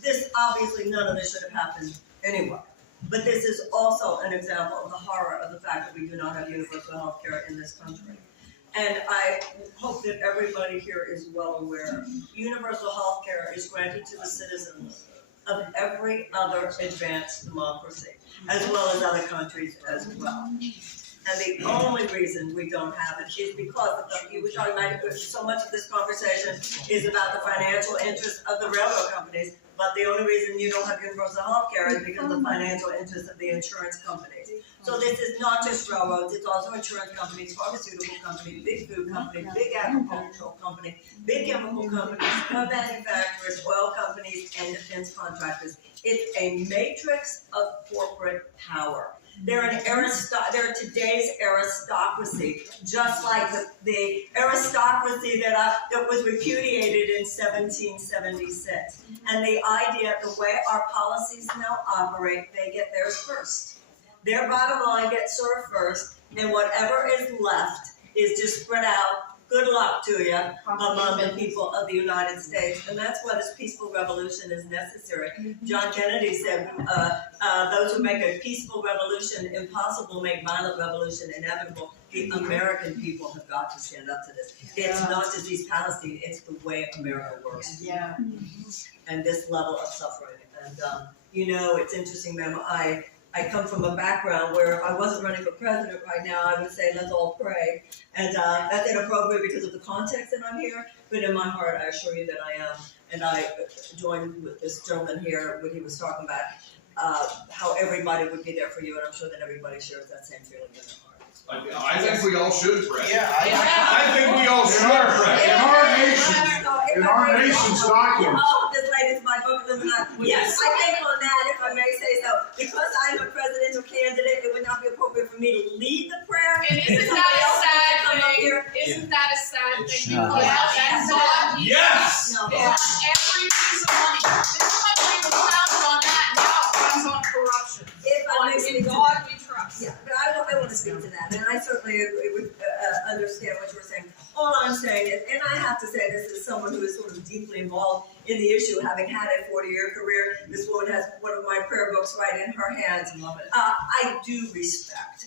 This, obviously, none of this should have happened anyway. But this is also an example of the horror of the fact that we do not have universal health care in this country. And I hope that everybody here is well aware, universal health care is granted to the citizens of every other advanced democracy, as well as other countries as well. And the only reason we don't have it is because you were talking about so much of this conversation is about the financial interests of the railroad companies, but the only reason you don't have universal health care is because of the financial interests of the insurance companies. So this is not just railroads, it's also insurance companies, pharmaceutical companies, big food companies, big agricultural companies, big chemical companies, car manufacturers, oil companies, and defense contractors. It's a matrix of corporate power. They're today's aristocracy, just like the aristocracy that was repudiated in 1776. And the idea, the way our policies now operate, they get theirs first. Their bottom line gets served first, and whatever is left is just spread out. Good luck to you among the people of the United States. And that's why this peaceful revolution is necessary. John Kennedy said, those who make a peaceful revolution impossible make violent revolution inevitable. The American people have got to stand up to this. It's not just East Palestine, it's the way America works. Yeah. And this level of suffering. And, it's interesting, ma'am, I come from a background where if I wasn't running for president right now, I would say, let's all pray. And that's inappropriate because of the context that I'm here, but in my heart, I assure you that I am. And I joined with this gentleman here when he was talking about how everybody would be there for you, and I'm sure that everybody shares that same feeling in their heart. I think we all should pray. Yeah, I think we all should pray. In our nation's document. Oh, this lady's my book of yes, I think on that, if I may say so, because I'm a presidential candidate, it would not be appropriate for me to lead the prayer. And isn't that a sad thing? Isn't that a sad thing? Because God Yes! No. every piece of money. This country was founded on that, and now it runs on corruption. If I may In speak to God that. we trust. Yeah, but I want to speak to that, and I certainly would understand what you were saying. All I'm saying is, and I have to say this as someone who is sort of deeply involved in the issue, having had a 40-year career, this woman has one of my prayer books right in her hands. I do respect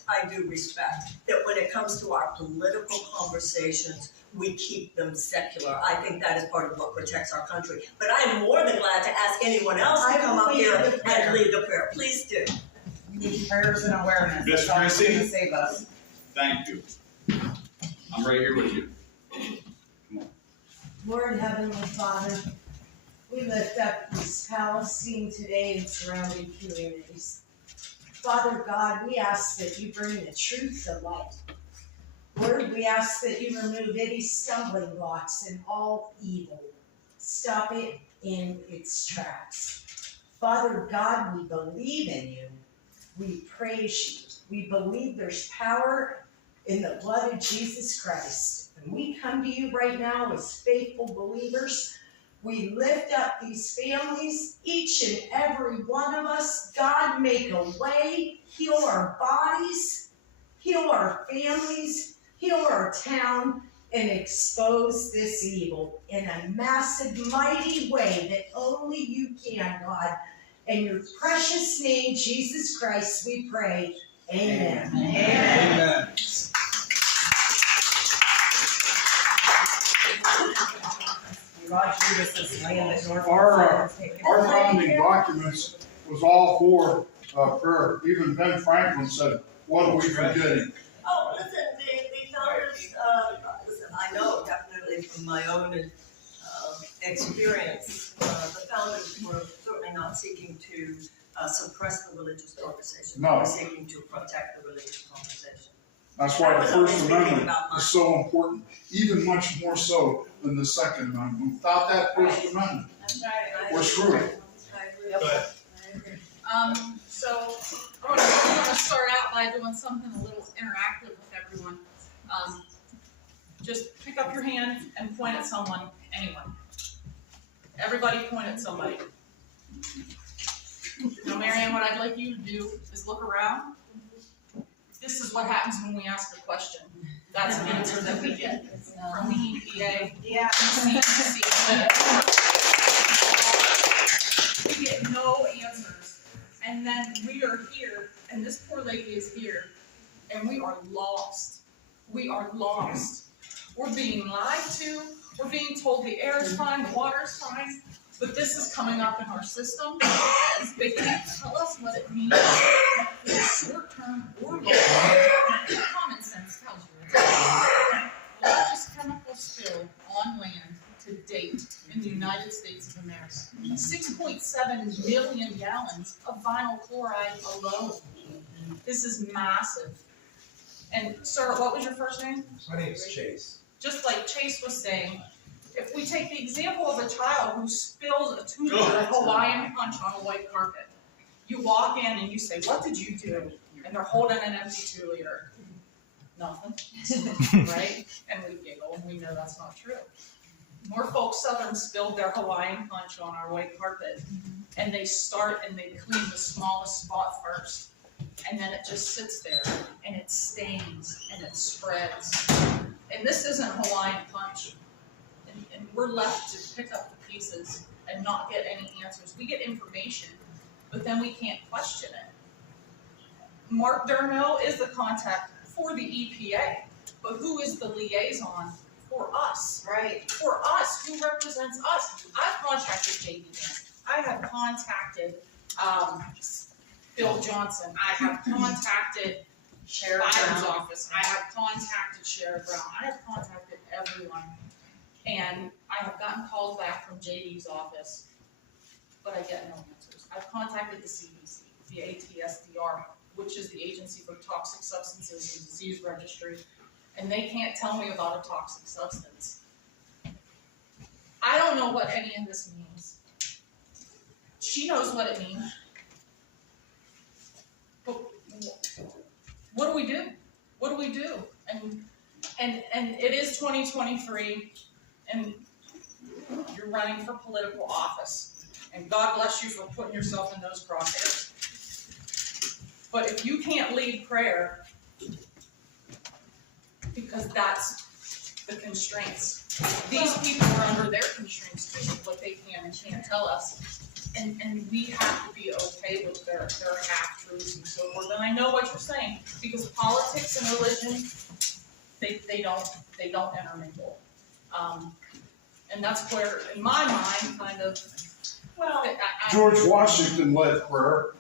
that when it comes to our political conversations, we keep them secular. I think that is part of what protects our country. But I'm more than glad to ask anyone else to come up here and lead the prayer. Please do. We need prayers and awareness. Miss That's all that's Chrissy? gonna save us. Thank you. I'm right here with you. Lord Heavenly Father, we lift up East Palestine today and surrounding communities. Father God, we ask that you bring the truth to light. Lord, we ask that you remove any stumbling blocks and all evil. Stop it in its tracks. Father God, we believe in you. We praise you. We believe there's power in the blood of Jesus Christ. And we come to you right now as faithful believers. We lift up these families, each and every one of us. God, make a way, heal our bodies, heal our families, heal our town, and expose this evil in a massive, mighty way that only you can, God. In your precious name, Jesus Christ, we pray. Amen. Amen. Amen. Our founding documents was all for, prayer. Even Ben Franklin said, what are we forgetting? Oh, listen, the founders, listen, I know definitely from my own experience, the founders were certainly not seeking to suppress the religious conversation. No. They were seeking to protect the religious conversation. That's why the I was always First thinking Amendment about mine. is so important, even much more so than the Second Amendment. Without that First Amendment, That's right. we're screwed. I agree. But So I'm gonna start out by doing something a little interactive with everyone. Just pick up your hand and point at someone, anyone. Everybody point at somebody. Now, Marianne, what I'd like you to do is look around. This is what happens when we ask a question. That's the answer that we get from the EPA. Yeah. We get no answers. And then we are here, and this poor lady is here, and we are lost. We are lost. We're being lied to. We're being told the air is fine, the water is fine, but this is coming up in our system. They can't tell us what it means. It's short term or long term. Common sense tells you it's largest chemical spill on land to date in the United States of America. 6.7 million gallons of vinyl chloride alone. This is massive. And sir, what was your first name? My name is Chase. Just like Chase was saying, if we take the example of a child who spills a 2-liter Hawaiian punch on a white carpet, you walk in and you say, what did you do? And they're holding an empty 2-liter. Nothing, right? And we giggle and we know that's not true. Norfolk Southern spilled their Hawaiian punch on our white carpet, and they start and they clean the smallest spot first. And then it just sits there, and it stains, and it spreads. And this isn't Hawaiian punch. And we're left to pick up the pieces and not get any answers. We get information, but then we can't question it. Mark Dermo is the contact for the EPA, but who is the liaison for us? Right. For us, who represents us? I've contacted JD. I have contacted Bill Johnson. I have contacted Sheriff Biden's Brown. office. I have contacted Sheriff Brown. I have contacted everyone. And I have gotten calls back from JD's office, but I get no answers. I've contacted the CDC, the ATSDR, which is the Agency for Toxic Substances and Disease Registry, and they can't tell me about a toxic substance. I don't know what any of this means. She knows what it means. But what do we do? What do we do? And it is 2023, and you're running for political office. And God bless you for putting yourself in those crosshairs. But if you can't lead prayer, because that's the constraints. These people are under their constraints too, what they can and can't tell us. And we have to be okay with their half-truths and so forth. And I know what you're saying, because politics and religion, they don't intermingle. And that's where, in my mind, kind of, well, George Washington led prayer.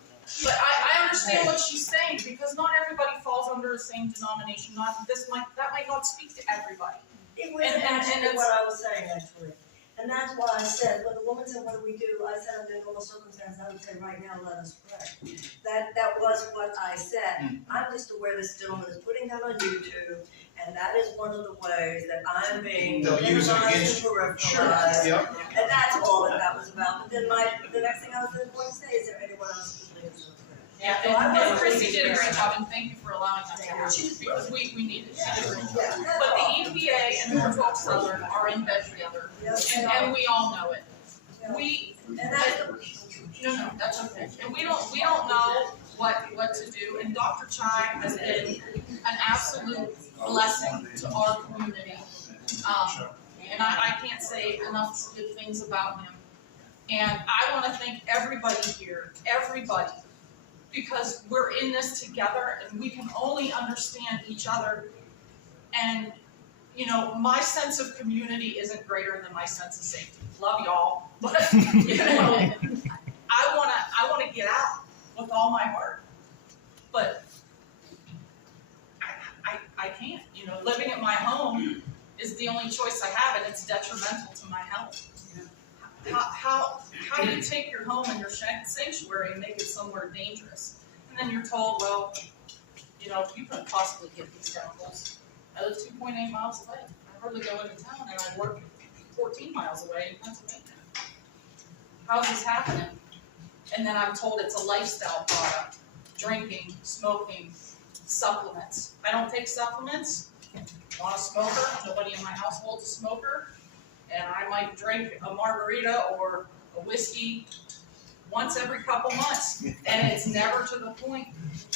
But I understand what she's saying, because not everybody falls under the same denomination. That might not speak to everybody. It was actually what I was saying, actually. And that's why I said, when the woman said, what do we do? I said, under normal circumstances, I would say, right now, let us pray. That was what I said. I'm just aware this gentleman is putting that on YouTube, and that is one of the ways that I'm being minimized and peripheralized. Yep. And that's all that was about. But then the next thing I was going to say, is there anyone else who believes in prayer? Yeah, So I and wasn't Chrissy really did a great concerned. job, and thank you for allowing us to hear it, because we need it. She did a great job. Yeah. But the EPA and Norfolk Southern are in bed together, and we all know it. No, that's okay. And we don't know what to do, and Dr. Chai has been an absolute blessing to our community. And I can't say enough good things about him. And I want to thank everybody here, everybody, because we're in this together and we can only understand each other. And you know, my sense of community isn't greater than my sense of safety. Love y'all, but, you know, I wanna get out with all my heart. But I can't, you know, living at my home is the only choice I have, and it's detrimental to my health. How do you take your home and your sanctuary and make it somewhere dangerous? And then you're told, well, you know, you couldn't possibly get these chemicals. I live 2.8 miles away. I hardly go into town, and I work 14 miles away in Pennsylvania. How is this happening? And then I'm told it's a lifestyle product. Drinking, smoking, supplements. I don't take supplements. Not a smoker. Nobody in my household's a smoker. And I might drink a margarita or a whiskey once every couple months. And it's never to the point.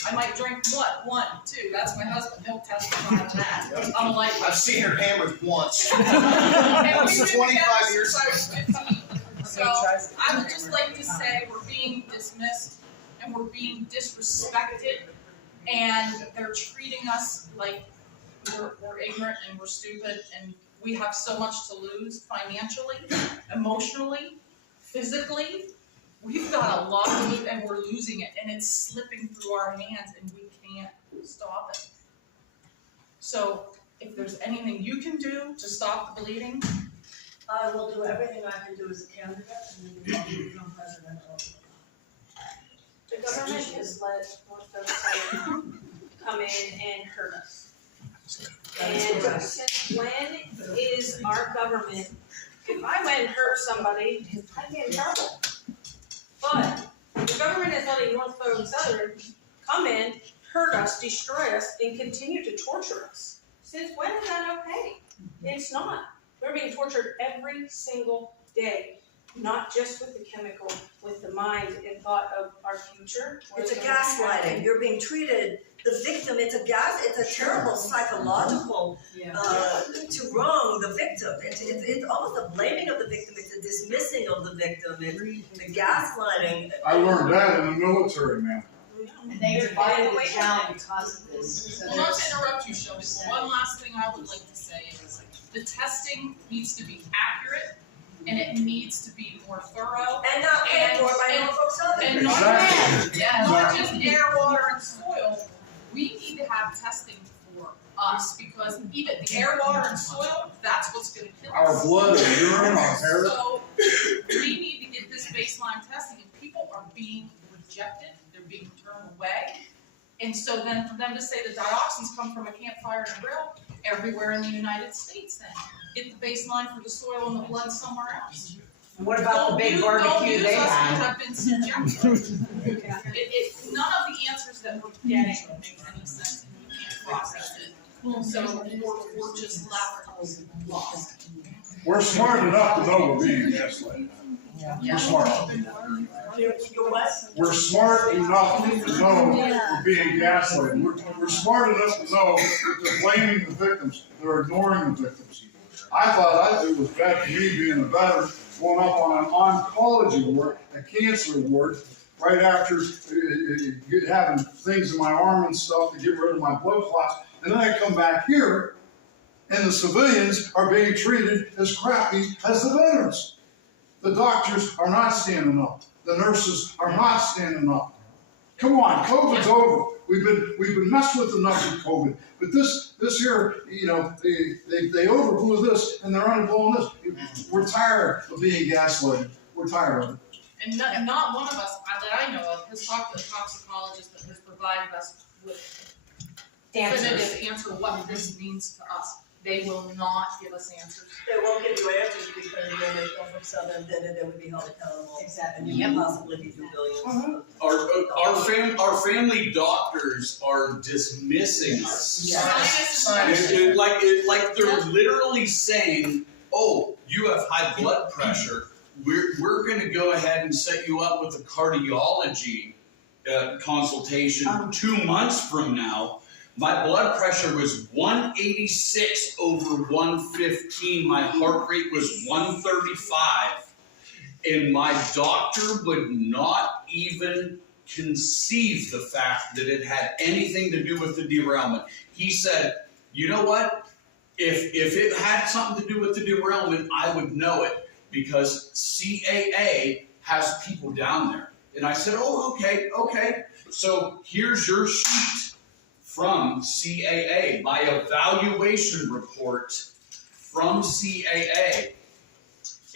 I might drink what? 1, 2. That's my husband. He'll testify on that. I'm like, I've seen her hammered once. and we've been 25 years together since I was 15. So I would just like to say we're being dismissed and we're being disrespected, and they're treating us like we're ignorant and we're stupid, and we have so much to lose financially, emotionally, physically. We've got a lot to lose, and we're losing it, and it's slipping through our hands, and we can't stop it. So if there's anything you can do to stop the bleeding, I will do everything I can do as a candidate, and then I'll become president of the. The government has let most of us come in and hurt us. And since when is our government, if I went and hurt somebody, I'd be in trouble. But the government is letting North Dakota and Southern come in, hurt us, destroy us, and continue to torture us. Since when is that okay? It's not. We're being tortured every single day, not just with the chemical, with the mind and thought of our future. It's a gaslighting. You're being treated, the victim, it's a terrible psychological, to wrong the victim. It's almost a blaming of the victim. It's a dismissing of the victim. It's the gaslighting. I learned that in the military, man. And they divided the town because of this. well, not to interrupt you, Shelby, one last thing I would like to say is the testing needs to be accurate, and it needs to be more thorough. And not paid for by Norfolk Southern. And not, Exactly. not just air, water, and soil. We need to have testing for us, because even the air, water, and soil, that's what's gonna kill us. Our blood, our urine, our hair. So, we need to get this baseline testing, and people are being rejected, they're being turned away. And so then for them to say the dioxins come from a campfire and a grill, everywhere in the United States then. Get the baseline for the soil and the blood somewhere else. And what about the big barbecue they have? had? Been subjected. None of the answers that we're getting make any sense, and we can't process it. So we're just left lost. We're smart enough to know we're being gaslighted. We're smart. We're smart enough to know we're being gaslighted. We're smart enough to know that they're blaming the victims. They're ignoring the victims. I thought it was bad for me being a veteran, going up on an oncology ward, a cancer ward, right after having things in my arm and stuff to get rid of my blood clots. And then I come back here, and the civilians are being treated as crappy as the veterans. The doctors are not standing up. The nurses are not standing up. Come on, COVID's over. We've been messed with enough with COVID. But this year, you know, they overblew this and they're underblowing this. We're tired of being gaslighted. We're tired of it. And not one of us that I know of has talked to a toxicologist that has provided us with definitive answer what this means to us. They will not give us answers. They won't give you answers because then if Norfolk Southern did it, they would be held accountable. Exactly. And you can possibly be $2 billion. Our family doctors are dismissing us. Yes. Like they're literally saying, "Oh, you have high blood pressure. We're going to go ahead and set you up with a cardiology consultation 2 months from now." My blood pressure was 186 over 115. My heart rate was 135. And my doctor would not even conceive the fact that it had anything to do with the derailment. He said, "You know what? If it had something to do with the derailment, I would know it because CAA has people down there. And I said, oh, okay. So here's your sheet from CAA, my evaluation report from CAA.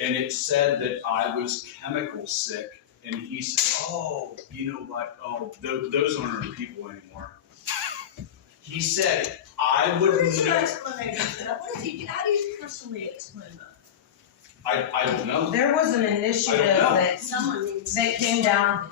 And it said that I was chemical sick. And he said, oh, you know what? Oh, those aren't our people anymore. He said, I would What is your know. explanation for that? How do you personally explain that? I don't know. There was an initiative that came down.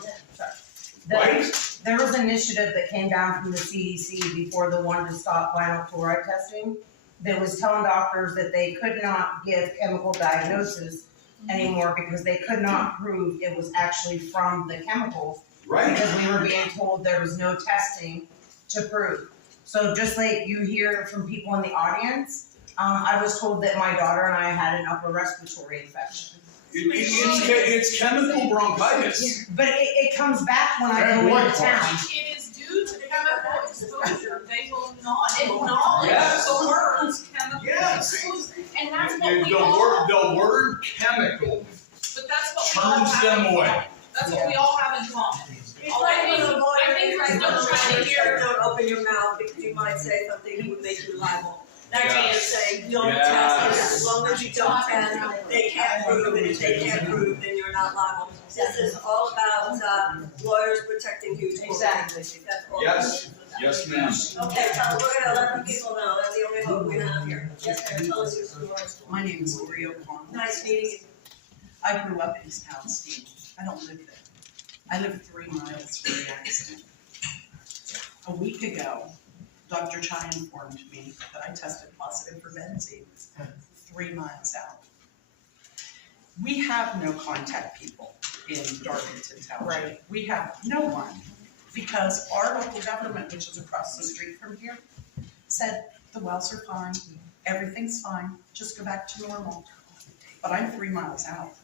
There was an initiative that came down from the CDC before the one to stop vinyl chloride testing that was telling doctors that they could not give chemical diagnosis anymore because they could not prove it was actually from the chemicals. Right. Because we were being told there was no testing to prove. So just like you hear from people in the audience, I was told that my daughter and I had an upper respiratory infection. It's chemical bronchitis. But it comes back when I go into town. It is due to chemical exposure. They will not acknowledge the words chemical exposure. And that's what we all. The word chemical But that's what we all turns have them in away. common. That's what we all have in common. I think we're still trying to hear. Don't open your mouth because you might say something that would make you liable. That Yes. means saying, don't Yes. test it, as long as you don't test, they can't prove it, if they can't prove, then you're not liable. This is all about, lawyers protecting huge corporations. That's all. Yes, ma'am. Okay, so we're gonna let the people know, that's the only hope we have here. Yes, ma'am, tell us your story. My name is Lori O'Connell. Nice meeting you. I grew up in East Palestine. I don't live there. I live 3 miles from the accident. A week ago, Dr. Chai informed me that I tested positive for benzene 3 miles out. We have no contact people in Darlington Township. Right. We have no one because our local government, which is across the street from here, said the wells are fine, everything's fine, just go back to normal. But I'm 3 miles out.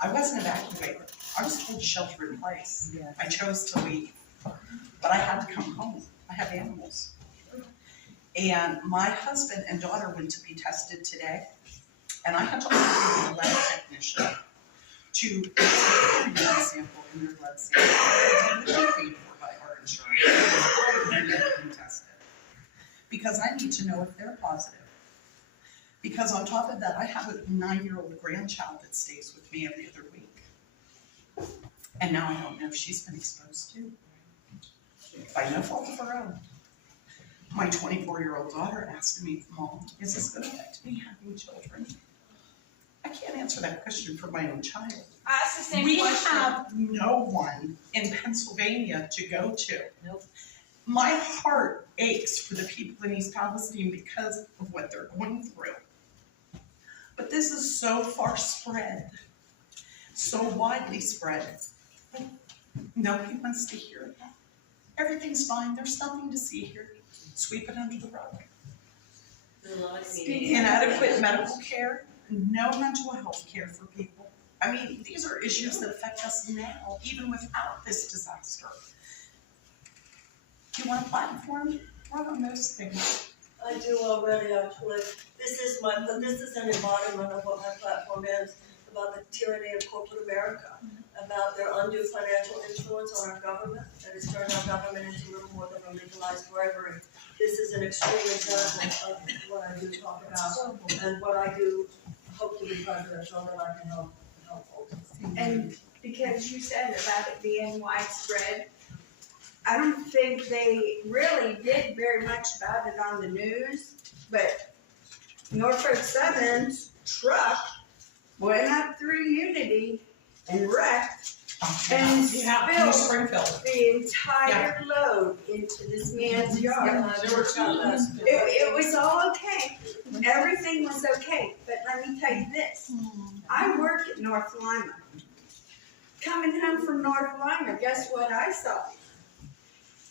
I wasn't evacuated. I was told to shelter in place. I chose to leave, but I had to come home. I have animals. And my husband and daughter went to be tested today, and I had to order a lab technician to take a blood sample in their blood sample. It's paid for by our insurance. And get them tested. Because I need to know if they're positive. Because on top of that, I have a 9-year-old grandchild that stays with me every other week. And now I don't know if she's been exposed to. By no fault of her own. My 24-year-old daughter asked me, Mom, is this going to affect me having children? I can't answer that question for my own child. I asked the same We question. have no one in Pennsylvania to go to. Nope. My heart aches for the people in East Palestine because of what they're going through. But this is so far spread, so widely spread. Nobody wants to hear it. Everything's fine. There's nothing to see here. Sweep it under the rug. Inadequate medical care, no mental health care for people. I mean, these are issues that affect us now, even without this disaster. Do you want a platform? Work on those things. I do already, actually. This is an embodiment of what my platform is, about the tyranny of corporate America, about their undue financial influence on our government, that has turned our government into little more than a legalized bribery. This is an extreme example of what I do talk about, and what I do hope to be presidential, that I can help folks. And because you said about it being widespread, I don't think they really did very much about it on the news, but Norfolk Southern's truck went up through Unity and wrecked and spilled the entire load into this man's yard. It was all okay. Everything was okay, but let me tell you this. I work at North Lima. Coming home from North Lima, guess what I saw?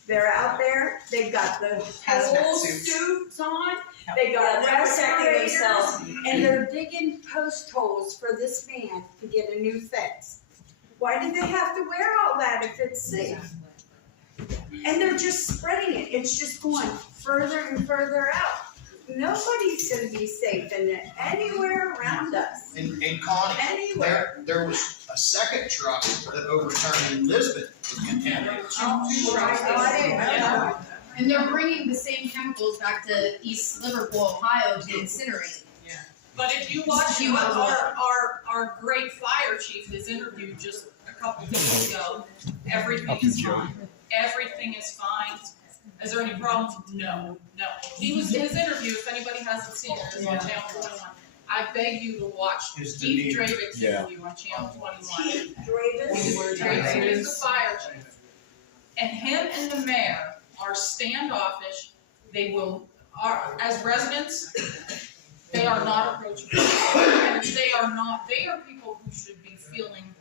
They're out there, they've got the whole suits on, they got They're protecting respirators, themselves. and they're digging post holes for this man to get a new fence. Why do they have to wear all that if it's safe? And they're just spreading it, it's just going further and further out. nobody's gonna be safe in anywhere around us, And Connie, anywhere. there was a second truck that overturned in Lisbon with contaminated. Oh, I didn't know that. And they're bringing the same chemicals back to East Liverpool, Ohio to incinerate. But if you watch our great fire chief, his interview just a couple days ago, everything is fine. Everything is fine. Is there any problems? No. His interview, if anybody hasn't seen it, is on Channel 21. I beg you to watch Keith Dravick's interview on Channel 21. Keith Dravick. He is the fire chief. And him and the mayor are standoffish. They as residents, they are not approachable. And they are people who should be feeling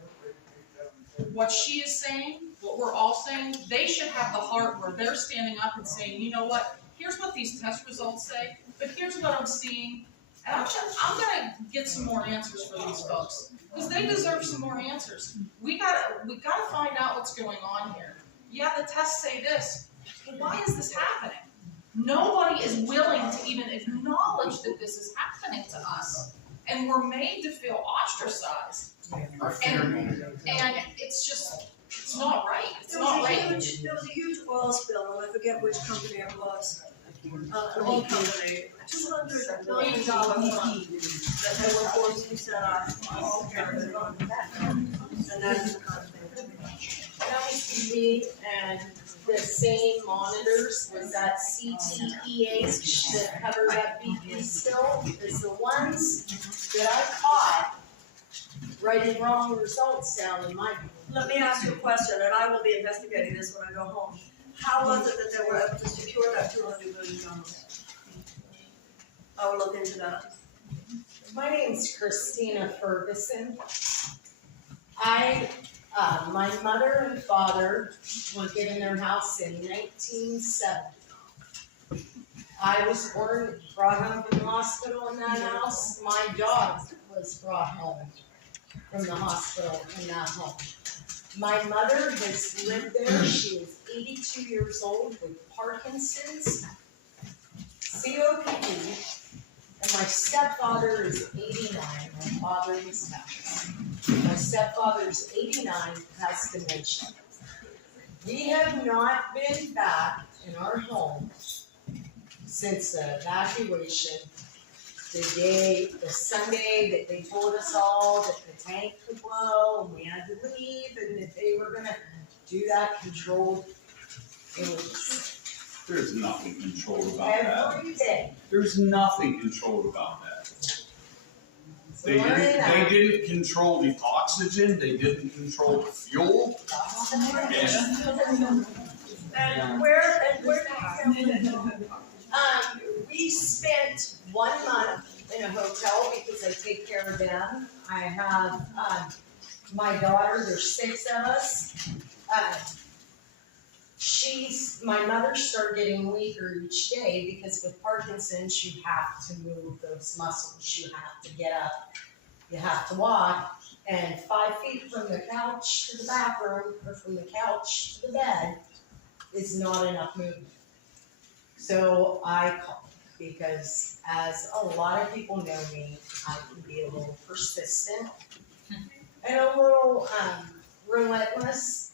what she is saying, what we're all saying. They should have the heart where they're standing up and saying, you know what, here's what these test results say, but here's what I'm seeing. And I'm gonna get some more answers for these folks, because they deserve some more answers. We gotta find out what's going on here. Yeah, the tests say this, but why is this happening? Nobody is willing to even acknowledge that this is happening to us, and we're made to feel ostracized. And it's not right. It's not right. There was a huge oil spill, and I forget which company it was. An oil company, $200 billion fund that they were forced to set up on all carriers on that. And that's the kind of thing. LTV and the same monitors, was that CTEAs that covered up BP still, is the ones that I caught writing wrong results down in my. Let me ask you a question, and I will be investigating this when I go home. How was it that they were able to secure that $200 billion? I will look into that. My name's Christina Ferguson. My mother and father were given their house in 1970. I was brought home from the hospital in that house. My dog was brought home from the hospital in that home. My mother has lived there. She is 82 years old with Parkinson's, COPD, and my stepfather is 89. My father was passed. My stepfather's 89, has dementia. We have not been back in our home since the evacuation. The Sunday that they told us all that the tank could blow and we had to leave and that they were gonna do that controlled release. There's nothing controlled about that. Every day. There's nothing controlled about that. They didn't control the oxygen, they didn't control the fuel. And where did you family go? We spent 1 month in a hotel because I take care of them. I have, my daughter, there's 6 of us. My mother started getting weaker each day because with Parkinson's, you have to move those muscles. You have to get up, you have to walk, and 5 feet from the couch to the bathroom or from the couch to the bed is not enough movement. So I called because as a lot of people know me, I can be a little persistent and a little relentless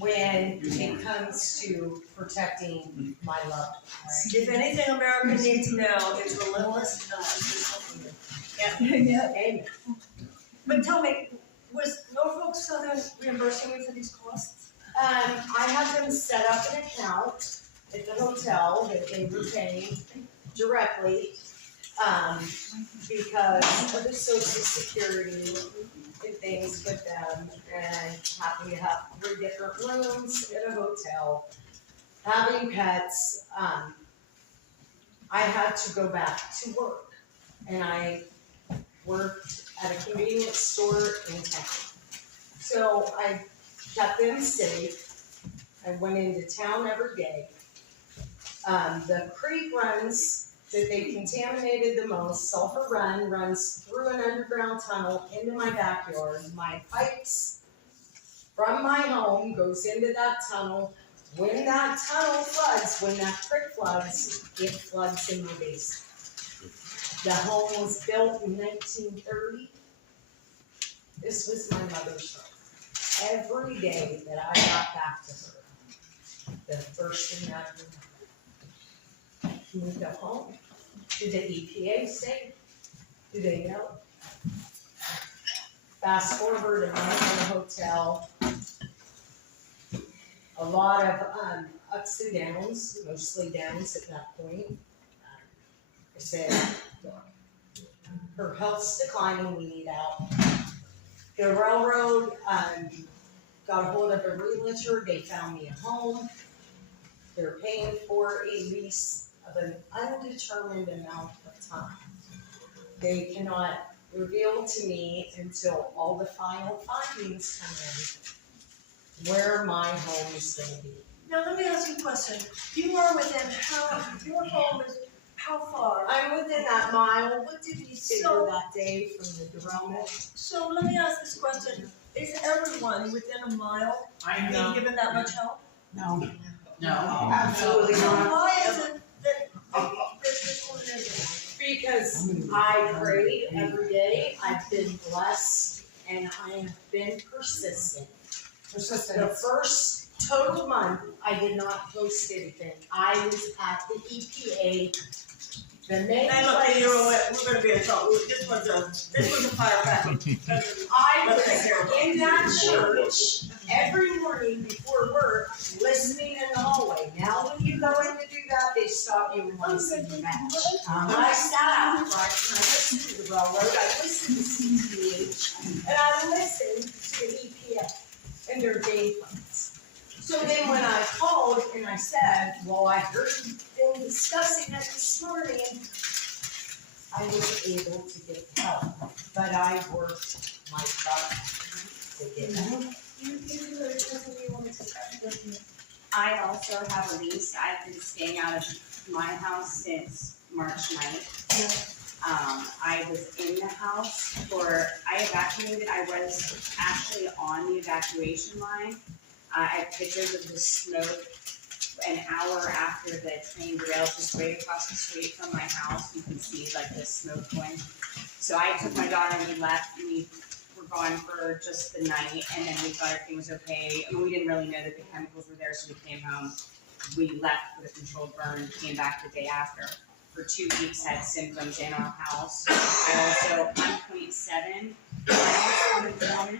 when it comes to protecting my loved ones. If anything America needs now, it's relentless. Amen. But tell me, was Norfolk Southern reimbursing you for these costs? I have them set up an account at the hotel that they were paying directly, because of the social security and things with them, and having to have 3 different rooms at a hotel, having pets. I had to go back to work, and I worked at a convenience store in town. So I kept them safe. I went into town every day. The creek runs that they contaminated the most, Sulphur Run, runs through an underground tunnel into my backyard. My pipes from my home goes into that tunnel When that tunnel floods, when that creek floods, it floods in my basement. The home was built in 1930. This was my mother's home. Every day that I got back to her, the first thing out of her mouth, can we go home? Did the EPA say? Do they know? Fast forward, and I'm in a hotel. A lot of ups and downs, mostly downs at that point. I said, look, her health's declining, we need out. The railroad got a hold of a realtor, they found me a home. They're paying for a lease of an undetermined amount of time. They cannot reveal to me until all the final findings come in where my home is gonna be. Now, let me ask you a question. You are within your home is how far? I'm within that mile. What did we figure So- that day from the derailment? So let me ask this question. Is everyone within a mile being given that much help? No. No. Absolutely So not. why is it that this woman isn't? Because I prayed every day, I've been blessed, and I have been persistent. The first total month, I did not post anything. I was at the EPA, the main Hey, look, place. we're gonna be in trouble. This was a fire package. I Let's take care of was it. in that church every morning before work, listening in the hallway. Now, when you go in to do that, they stop you and want to see your match. But I sat out, right, and I listened to the railroad, I listened to CTH, and I listened to the EPA and their game plans. So then when I called and I said, well, I heard them discussing it this morning, I was able to get help, but I worked my butt to get help. I also have a lease. I've been staying out of my house since March 9th. I was in the house I evacuated, I was actually on the evacuation line. I have pictures of the smoke an hour after the train derailed, just right across the street from my house. You can see like the smoke going. So I took my daughter and we left, and we were gone for just the night, and then we thought everything was okay. I mean, we didn't really know that the chemicals were there, so we came home. We left for the controlled burn, came back the day after. For 2 weeks, had symptoms in our house. I also, I'm 0.7 miles,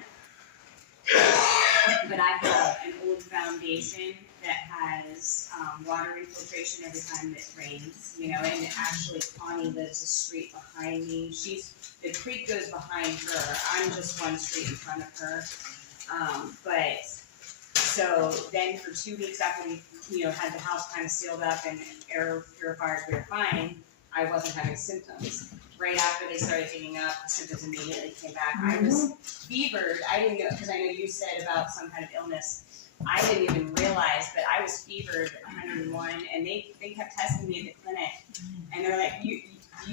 but I have an old foundation that has water infiltration every time it rains, you know, and actually Connie lives a street behind me. The creek goes behind her. I'm just one street in front of her. But so then for 2 weeks after we, had the house kind of sealed up and air purifiers, we were fine, I wasn't having symptoms. Right after they started heating up, the symptoms immediately came back. I was fevered. I didn't know, because I know you said about some kind of illness. I didn't even realize, but I was fevered at 101, and they kept testing me at the clinic. And they're like, you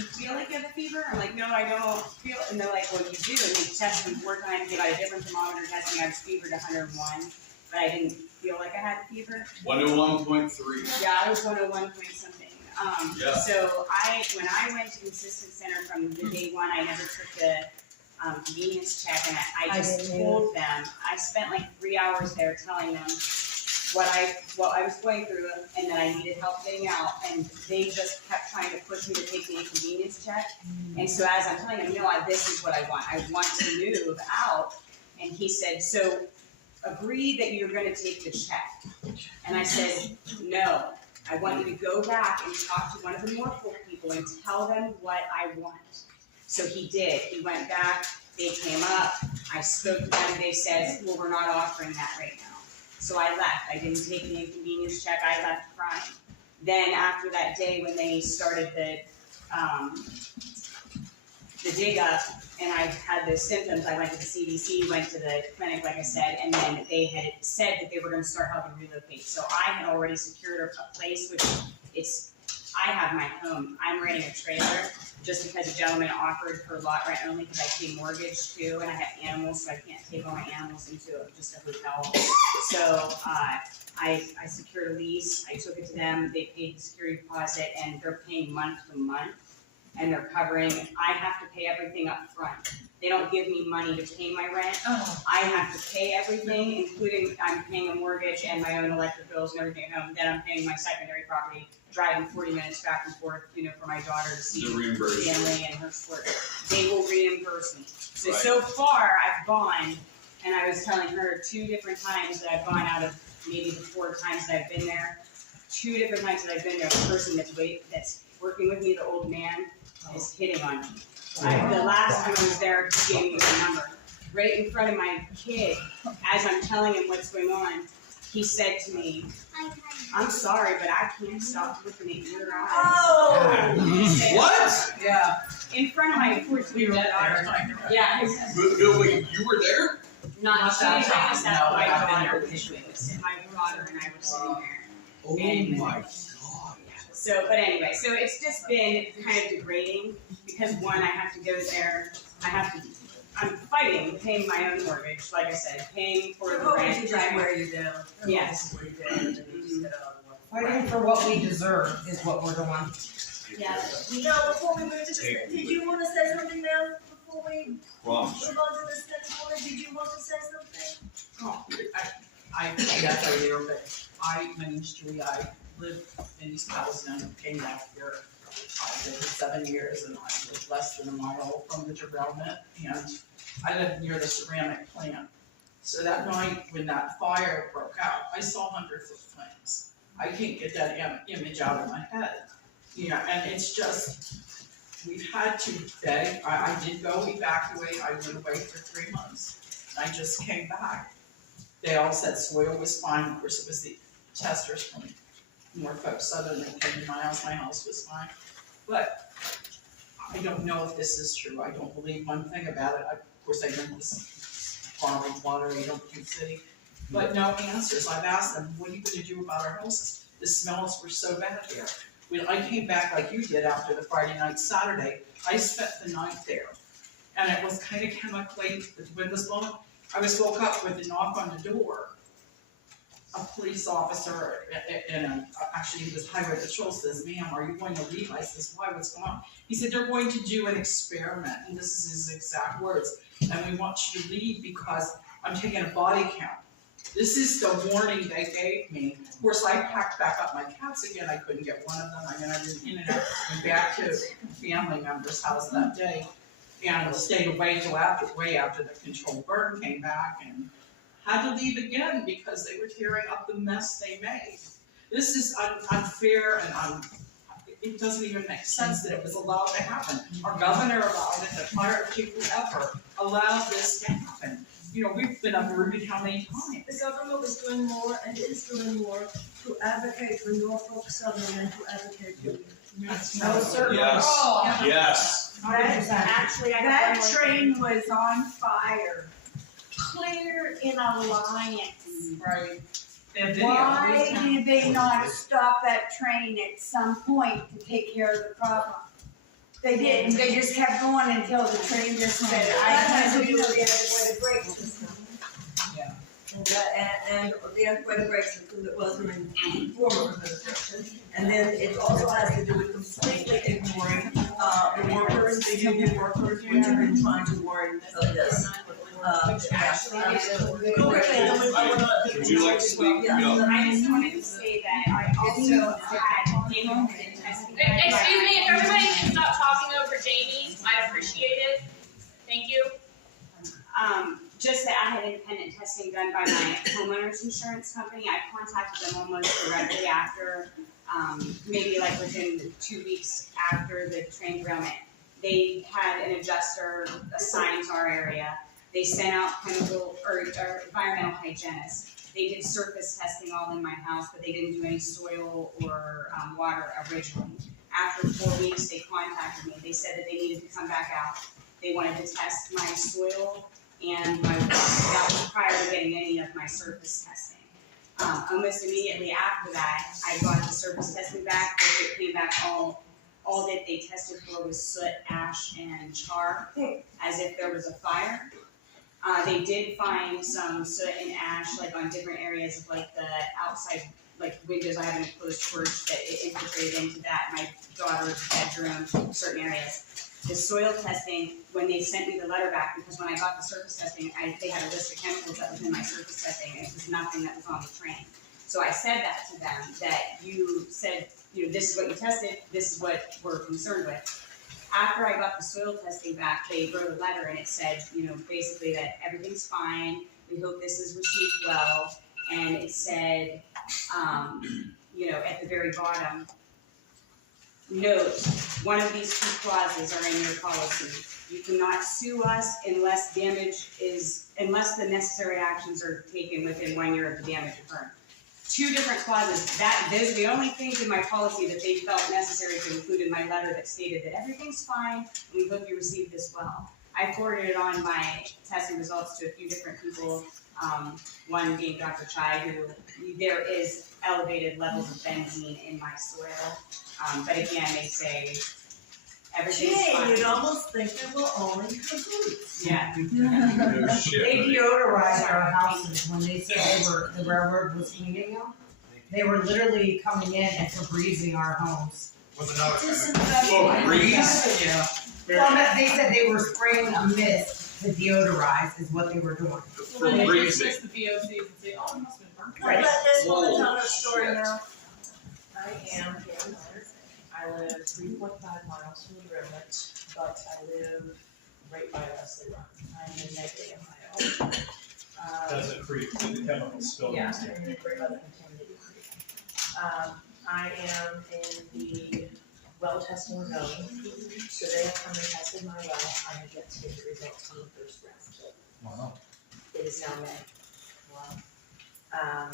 feel like you have a fever? I'm like, no, I don't feel, and they're like, well, you do. And they tested me 4 times, they got a different thermometer testing, I was fevered at 101, but I didn't feel like I had a fever. 101.3. Yeah, I was 101 point something. Yeah. So when I went to the assistance center from the day one, I never took the convenience check, and I just told them, I spent like 3 hours there telling them what I was going through and that I needed help getting out, and they just kept trying to push me to take the inconvenience check. And so as I'm telling them, no, this is what I want to move out. And he said, so agree that you're gonna take the check. And I said, no, I want you to go back and talk to one of the Norfolk people and tell them what I want. So he did. He went back, they came up, I spoke to them, they said, well, we're not offering that right now. So I left. I didn't take the inconvenience check, I left crying. Then after that day when they started the dig up and I had those symptoms, I went to the CDC, went to the clinic, like I said, and then they had said that they were gonna start helping relocate. So I had already secured a place, which I have my home, I'm renting a trailer just because a gentleman offered for lot rent only because I pay mortgage too, and I have animals, so I can't take all my animals into just a hotel. So, I secured a lease, I took it to them, they paid the security deposit, and they're paying month to month. And they're covering, I have to pay everything up front. They don't give me money to pay my rent. I have to pay everything, including I'm paying a mortgage and my own electric bills and everything at home. Then I'm paying my secondary property, driving 40 minutes back and forth, for my daughter to see family and her sport. They will reimburse me. So far, I've gone, and I was telling her 2 different times that I've gone out of maybe the 4 times that I've been there. 2 different times that I've been there, the person that's working with me, the old man, is hitting on me. The last time I was there, he gave me the number. Right in front of my kid, as I'm telling him what's going on, he said to me, "I'm sorry, but I can't stop looking at your eyes." Oh! What? Yeah. In front of my 14-year-old daughter. Yeah. Wait, you were there? Not that time. No, My I've been daughter there. my daughter and I were sitting there. Oh my God. So, but anyway, so it's just been kind of degrading because one, I have to go there, I'm fighting, paying my own mortgage, like I said, paying for the rent. wear you down. Yes. Fighting for what we deserve is what we're doing. Yeah. Now, before we move to this, did you want to say something now, before we move Promise. on to this next one? Did you want to say something? Oh, I guess I do, but my name's Julie, I live in East Palestine, came back here, I've been for 7 years, and I live less than a mile from the derailment, and I live near the ceramic plant. So that night, when that fire broke out, I saw 100-foot flames. I can't get that image out of my head. And it's just, we've had to beg, I did go evacuate, I went away for 3 months, I just came back. They all said soil was fine, of course it was the testers from Norfolk Southern, they came miles, my house was fine. But I don't know if this is true, I don't believe one thing about it. Of course, I drink this bottled water, I don't drink city, but no answers. I've asked them, what are you gonna do about our houses? The smells were so bad here. When I came back like you did after the Friday night, Saturday, I spent the night there. And it was kind of chemically, the windows blown. I was woke up with a knock on the door. A police officer, actually he was highway patrol, says, "Ma'am, are you going to leave?" I says, "Why, what's going on?" He said, "They're going to do an experiment," and this is his exact words, "and we want you to leave because I'm taking a body count." This is the warning they gave me. Of course, I packed back up my cats again, I couldn't get one of them, I've been in and out, and back to family member's house that day, and stayed away till way after the controlled burn came back, and had to leave again because they were tearing up the mess they made. This is unfair and it doesn't even make sense that it was allowed to happen. Our governor allowed it, the fire chief, whoever allowed this to happen. We've been uprooted how many times? The government was doing more and is doing more to advocate for Norfolk Southern and to advocate for you. Yes. Actually, that train was on fire, clear in Alliance. Right. Why did they not stop that train at some point to take care of the problem? They didn't, they just kept going until the train just said, I had to do it with a brake system. Yeah. And the antiquated brake system that wasn't in former administration. And then it also has to do with completely ignoring the workers, the union workers, which have been trying to warn of this. Would you like to speak? No. I just wanted to say that I also had independent testing. Excuse me, if everybody can stop talking over Jamie, I'd appreciate it. Thank you. Just that I had independent testing done by my homeowner's insurance company. I contacted them almost directly after, maybe like within 2 weeks after the train derailment. They had an adjuster assigned to our area. They sent out chemical or environmental hygienists. They did surface testing all in my house, but they didn't do any soil or water originally. After 4 weeks, they contacted me. They said that they needed to come back out. They wanted to test my soil and my water. That was prior to getting any of my surface testing. Almost immediately after that, I got the surface testing back, which it came back all that they tested for was soot, ash, and char, as if there was a fire. They did find some soot and ash, like on different areas of like the outside, like windows. I have an enclosed porch that it infiltrated into that, my daughter's bedroom, certain areas. The soil testing, when they sent me the letter back, because when I got the surface testing, they had a list of chemicals that was in my surface testing, and it was nothing that was on the train. So I said that to them, that you said, this is what you tested, this is what we're concerned with. After I got the soil testing back, they wrote a letter and it said, basically that everything's fine, we hope this is received well, and it said, at the very bottom, note, one of these two clauses are in your policy. You cannot sue us unless the necessary actions are taken within 1 year of the damage occurring. Two different clauses. Those are the only things in my policy that they felt necessary to include in my letter that stated that everything's fine, and we hope you receive this well. I forwarded on my testing results to a few different people, one being Dr. Chai, who there is elevated levels of benzene in my soil. But again, they say everything's fine. You'd almost think they were only cahoots. Yeah. No shit. They deodorized our houses when they said the railroad was cleaning them. They were literally coming in and Febrezing our homes. With another. Febreze? Yeah. Well, they said they were spraying a mist to deodorize is what they were doing. Well, then they just fix the VOCs and say, oh, it must have been burnt. Let this woman tell her story shit. now. I am Kim. I live 3.5 miles from the railroad, but I live right by Leslie Run. I'm in Medway, Ohio. That's a creek, the chemical spill. Yeah, I'm in the great other contaminated creek. I am in the well testing zone, so they have come and tested my well. I have yet to get the results from the first round. Wow. It is now May. Wow.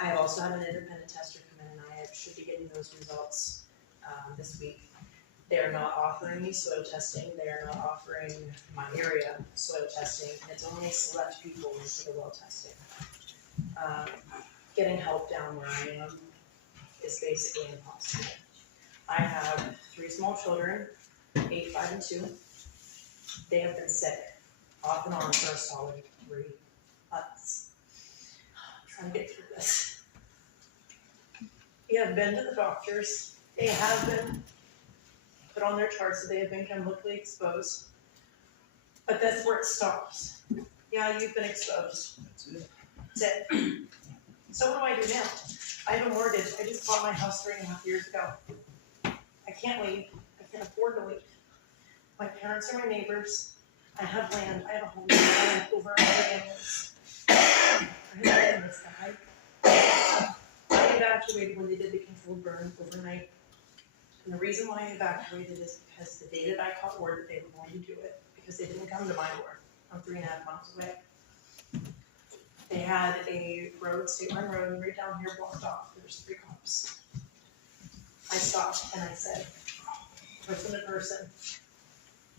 I also have an independent tester come in, and I should be getting those results this week. They are not offering me soil testing. They are not offering my area soil testing. It's only select people for the well testing. Getting help down where I am is basically impossible. I have 3 small children, 8, 5, and 2. They have been sick off and on for a solid 3 months. I'm trying to get through this. We have been to the doctors. They have been put on their charts that they have been chemically exposed. But that's where it stops. Yeah, you've been exposed. That's it. So what do I do now? I have a mortgage. I just bought my house 3.5 years ago. I can't leave. I can't afford to leave. My parents are my neighbors. I have land. I have a home. I have over 100 animals. I have been this guy. I evacuated when they did the controlled burn overnight. And the reason why I evacuated is because the day that I caught word that they were going to do it, because they didn't come to my door. I'm 3.5 miles away. They had a road, state line road, right down here blocked off. There's 3 cops. I stopped and I said, person to person,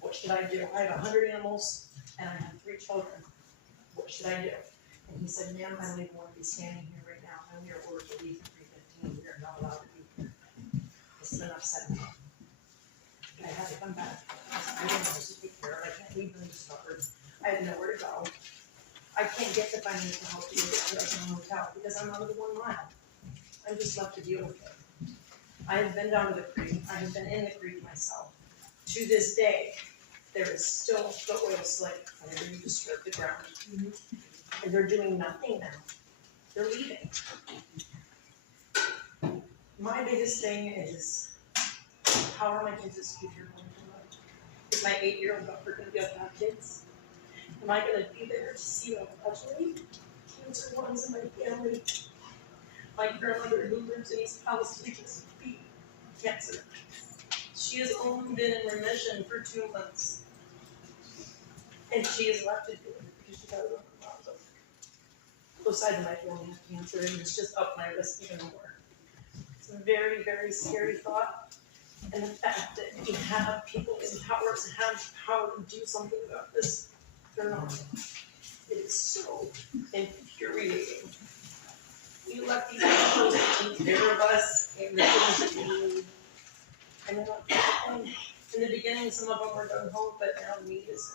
what should I do? I have 100 animals and I have 3 children. What should I do? And he said, ma'am, I don't even want to be standing here right now. I'm your order to leave at 3:15. We are not allowed to be here. This is enough said. I had to come back. I didn't know what to take care of. I can't leave them discovered. I have nowhere to go. I can't get the financial help to get to a hotel because I'm out of the 1 mile. I'm just left to deal with it. I have been down to the creek. I have been in the creek myself. To this day, there is still the oil slick whenever you disturb the ground. And they're doing nothing now. They're leaving. My biggest thing is, how are my kids' future going to look? Is my 8-year-old daughter going to be able to have kids? Am I going to be there to see them eventually? Cancer runs in my family. My grandmother who lives in East Palestine just beat cancer. She has only been in remission for 2 months. And she is left to do it because she got it on the bottom. Both sides of my family have cancer, and it's just upped my risk even more. It's a very, very scary thought. And the fact that we have people in power to have power to do something about this, they're not. It is so infuriating. there of us in the beginning. I know, in the beginning, some of them were gung ho, but now meat is.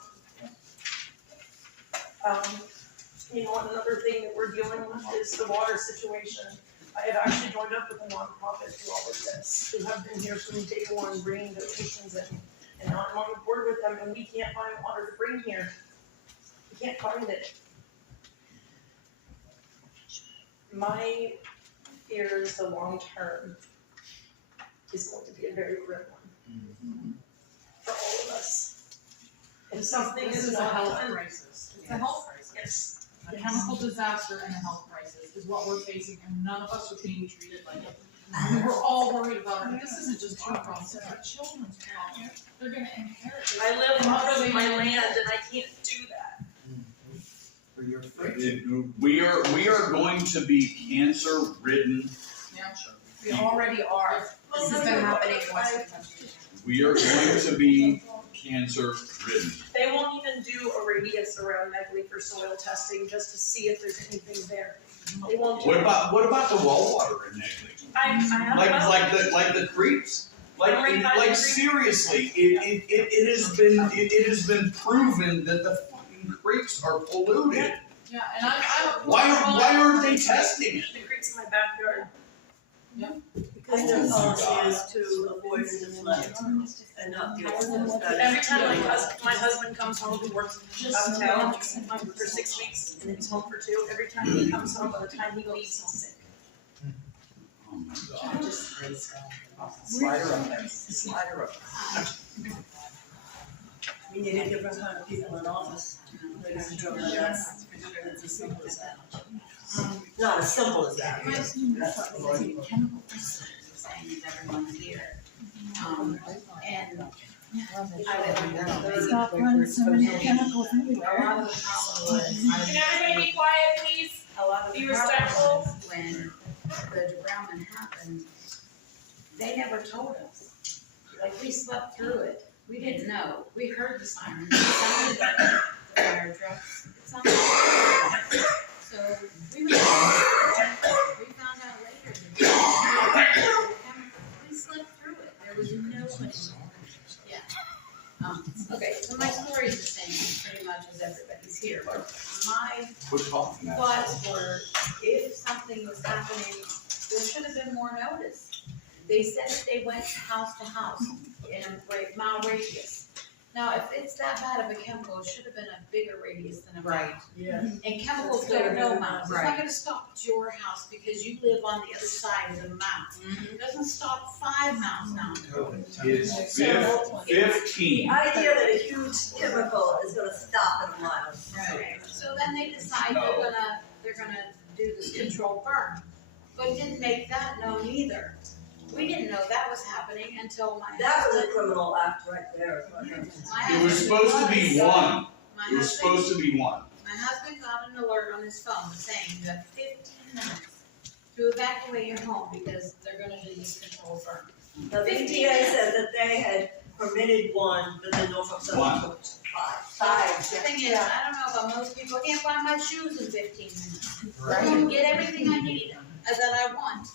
You know, another thing that we're dealing with is the water situation. I have actually joined up with a nonprofit through all of this, who have been here from day one, bringing donations in. And now I'm on board with them, and we can't find water to bring here. We can't find it. My fear is the long term is going to be a very grim one for all of us. If something This is is a not health done. crisis. It's a health crisis. Yes. A chemical disaster and a health crisis is what we're facing, and none of us are being treated like it. We're all worried about it. This isn't just our problem, it's our children's problem. They're gonna inherit this. I live out of my land and I can't do that. We are going to be cancer ridden. Yeah, we already are. This has been happening in Western countries. We are going to be cancer ridden. They won't even do a radius around Megley for soil testing just to see if there's anything there. They won't do What it. about the well water in Negley? I have Like the creeks? I'm right by the creek. Seriously, it has been proven that the fucking creeks are polluted. Yeah, and I'm. Why aren't they testing it? The creek's in my backyard. Yeah. Because their policy is to avoid the flood and not get Every time my husband comes home, he works out of town for 6 weeks and then he's home for 2. Every time he comes home, by the time he leaves, he's sick. Oh my God. Slider up there, slider up. We need a different kind of people in office. Ladies and gentlemen, it's as simple as that. Not as simple as that. Everyone's here. And Stop running so many chemicals anywhere. a lot of the problem was, Can everybody be quiet, please? a lot of the Be problem respectful. was when the derailment happened, they never told us. Like, we slept through it. We didn't know. We heard the sirens. It sounded like the fire trucks. It sounded like, so we found out later that we slept through it. There was nobody. Yeah. Okay, so my story is the same pretty much as everybody's here. My Quit talking. thoughts were, if something was happening, there should have been more notice. They said that they went house to house in a mile radius. Now, if it's that bad of a chemical, it should have been a bigger radius than a mile. Yes. And chemicals go to no miles. It's not gonna stop at your house because you live on the other side of the mountain. It doesn't stop 5 miles now. It's 15. The idea that a huge chemical is gonna stop in a mile. Right. So then they decide they're gonna do this controlled burn. But didn't make that known either. We didn't know that was happening until my That was a husband. criminal act right there. It was supposed to be one. It was supposed to be one. My husband got an alert on his phone saying you have 15 minutes to evacuate your home because they're gonna do this controlled burn. The 15 VTA minutes. said that they had permitted one, but then Norfolk Southern took 5. The thing is, I don't know about most people, I can't find my shoes in 15 minutes. I can get everything I need that I want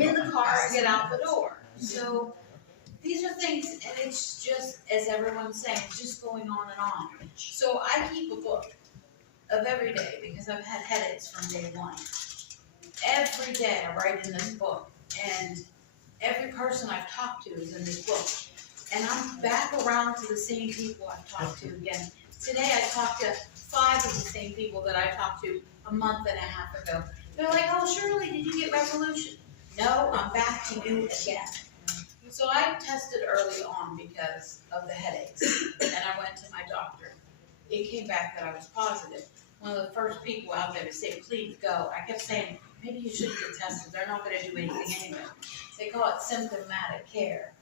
in the car and get out the door. So these are things, and it's just, as everyone's saying, it's just going on and on. So I keep a book of every day because I've had headaches from day one. Every day I write in this book, and every person I've talked to is in this book. And I'm back around to the same people I've talked to again. Today I talked to 5 of the same people that I talked to a month and a half ago. They're like, oh, Shirley, did you get resolution? No, I'm back to you again. So I tested early on because of the headaches, and I went to my doctor. It came back that I was positive. One of the first people out there to say, please go. I kept saying, maybe you should get tested. They're not gonna do anything anyway. They call it symptomatic care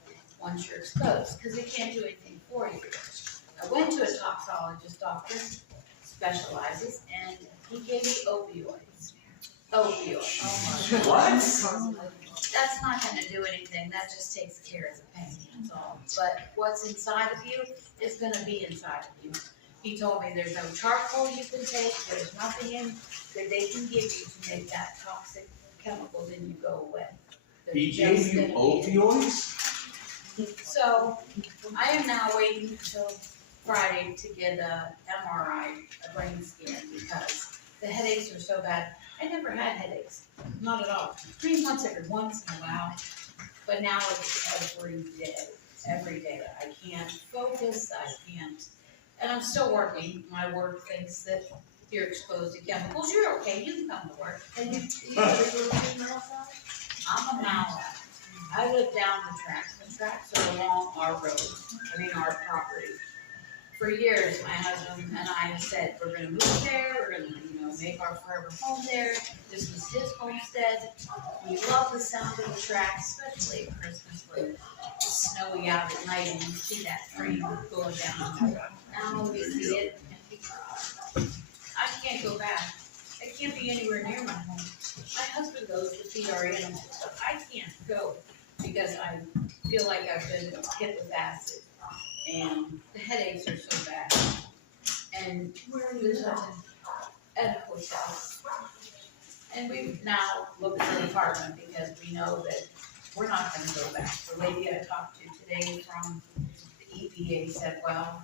once you're exposed, because they can't do anything for you. I went to a toxologist doctor, specializes, and he gave me opioids. Opioids. What? That's not gonna do anything, that just takes care of the pain, that's all. But what's inside of you is gonna be inside of you. He told me there's no charcoal you can take, there's nothing in that they can give you to make that toxic chemicals in you go away. He gave you opioids? So, I am now waiting until Friday to get a MRI, a brain scan, because the headaches are so bad. I never had headaches, not at all. Maybe once in a while, but now it's every day. I can't focus, I can't, and I'm still working. My work thinks that you're exposed to chemicals, you're okay, you can come to work. And you live in Middletown? I'm a mouse. I live down the tracks. The tracks are along our road, our property. For years, my husband and I have said, we're gonna move there, we're gonna, make our forever home there. This was his homestead. We love the sound of the tracks, especially at Christmas when it's snowy out at night and you see that train going down the road. Now we see it and I can't go back. I can't be anywhere near my home. My husband goes to feed our animals, but I can't go because I feel like I've been hit with acid and the headaches are so bad. And there's nothing at a hotel. And we've now looked for an apartment because we know that we're not gonna go back. The lady I talked to today from the EPA said, well,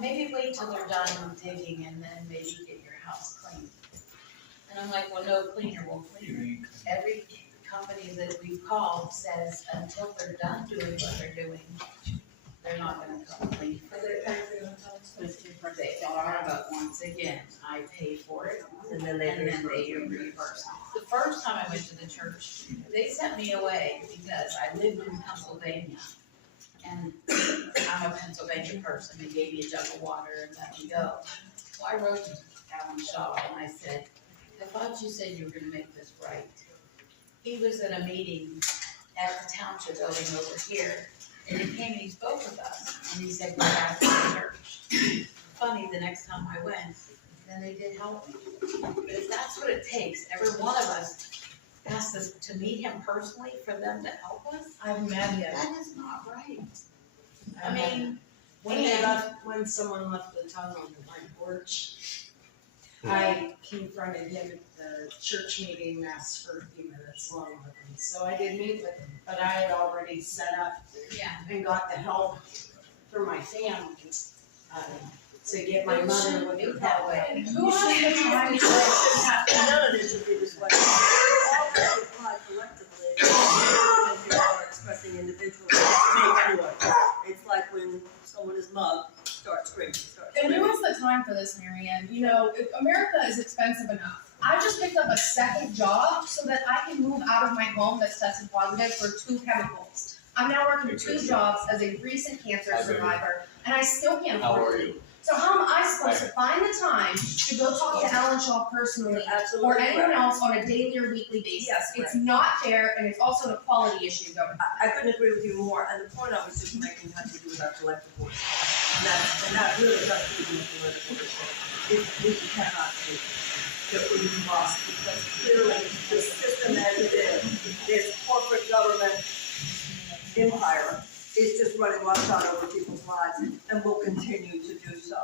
maybe wait till they're done digging and then maybe get your house cleaned. And I'm like, well, no cleaner will clean it. Every company that we've called says until they're done doing what they're doing, they're not gonna come clean. They are, but once again, I pay for it and then they reimburse. The first time I went to the church, they sent me away because I lived in Pennsylvania. And I'm a Pennsylvania person, they gave me a jug of water and let me go. So I wrote to Alan Shaw and I said, I thought you said you were gonna make this right. He was at a meeting at the township building over here, and he came and he spoke with us, and he said, go back to the church. Funny, the next time I went, then they did help me. But if that's what it takes, every one of us has to meet him personally for them to help us. I've met him. That is not right. I mean, when someone left the tongue on my porch, I confronted him at the church meeting, asked for a few minutes long with him. So I did meet with him, but I had already set up and got the help for my family, to get my mother with her that way. Who has the time to none of this should be this way. All that apply collectively, and they are expressing individually, make sure. It's like when someone is mugged, start screaming, And who has the time for this, Marianne? America is expensive enough. I just picked up a second job so that I can move out of my home that's tested positive for 2 chemicals. I'm now working 2 jobs as a recent cancer survivor, and I still can't afford it. How are you? So how am I supposed to find the time to go talk to Alan Shaw personally or anyone else on a daily or weekly basis? Yes, it's not fair, and it's also an equality issue going. I couldn't agree with you more, and the point I was just making had to do with our collective voice. And that really has to do with the political issue. We cannot take that we've lost, because clearly the system as it is, this corporate government empire is just running roughshod over people's lives, and will continue to do so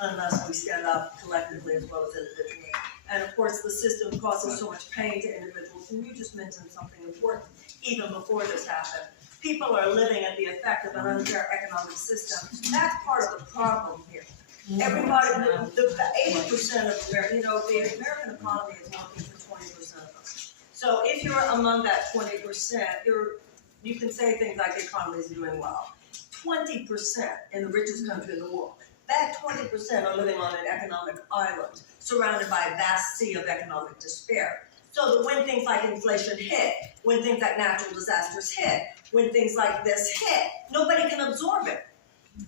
unless we stand up collectively as well as individually. And of course, the system causes so much pain to individuals, and you just mentioned something important even before this happened. People are living at the effect of an unfair economic system. That's part of the problem here. Everybody, the 80% of America, the American economy is working for 20% of us. So if you're among that 20%, you can say things like the economy is doing well. 20% in the richest country in the world. That 20% are living on an economic island, surrounded by a vast sea of economic despair. So that when things like inflation hit, when things like natural disasters hit, when things like this hit, nobody can absorb it.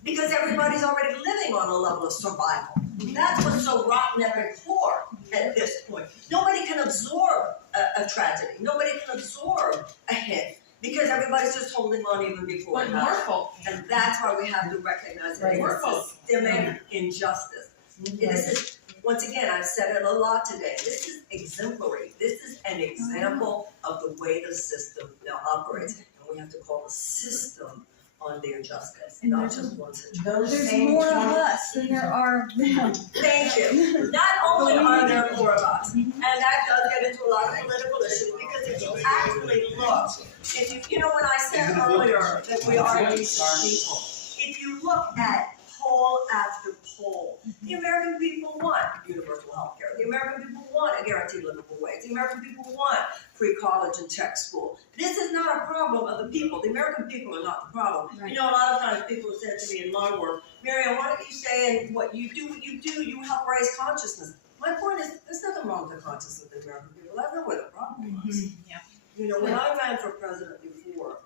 Because everybody's already living on a level of survival. That's what's so rotten at the core at this point. Nobody can absorb a tragedy. Nobody can absorb a hit. Because everybody's just holding on even before it happens. And that's why we have to recognize that it's systemic injustice. This is, once again, I've said it a lot today, this is exemplary. This is an example of the way the system now operates. And we have to call the system on their justice, not just one situation. There's more of us than there are of them. Thank you. Not only are there more of us, and that does get into a lot of political issues, because if you actually look, if you know when I said earlier that we are decent people, if you look at poll after poll, the American people want universal health care. The American people want a guaranteed livable wage. The American people want free college and tech school. This is not a problem of the people. The American people are not the problem. Right. You know, a lot of times people have said to me in my work, Marianne, why don't you say in what you do, you help raise consciousness. My point is, there's nothing wrong with the consciousness of the American people. That's not where the problem was. Yeah. You know, when I ran for president before,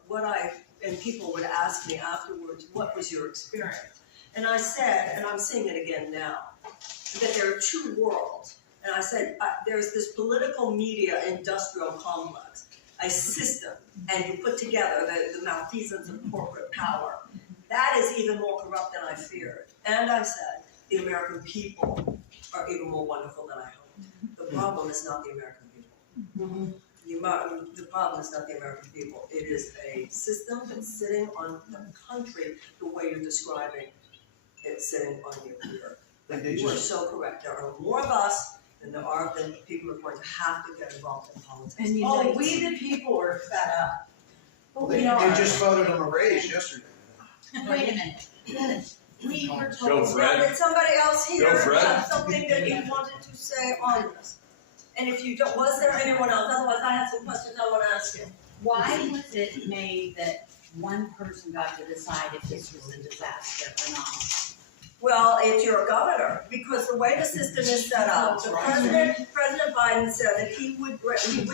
and people would ask me afterwards, what was your experience? And I said, and I'm saying it again now, that there are two worlds. And I said, there's this political media industrial complex, a system, and you put together the malfeasance of corporate power. That is even more corrupt than I feared. And I said, the American people are even more wonderful than I hoped. The problem is not the American people. The problem is not the American people. It is a system that's sitting on the country the way you're describing it sitting on your ear. You are so correct. There are more of us than there are than people who are going to have to get involved in politics. And we the people are fed up. They just voted on a raise yesterday. Wait a minute. We were Go, told. Fred. Now, did somebody else here Go, Fred. have something that you wanted to say on this? And if you don't, was there anyone else? Otherwise, I have some questions I want to ask you. Why was it made that one person got to decide if this was a disaster or not? Well, if you're a governor, because the way the system is set up, President Biden said that he would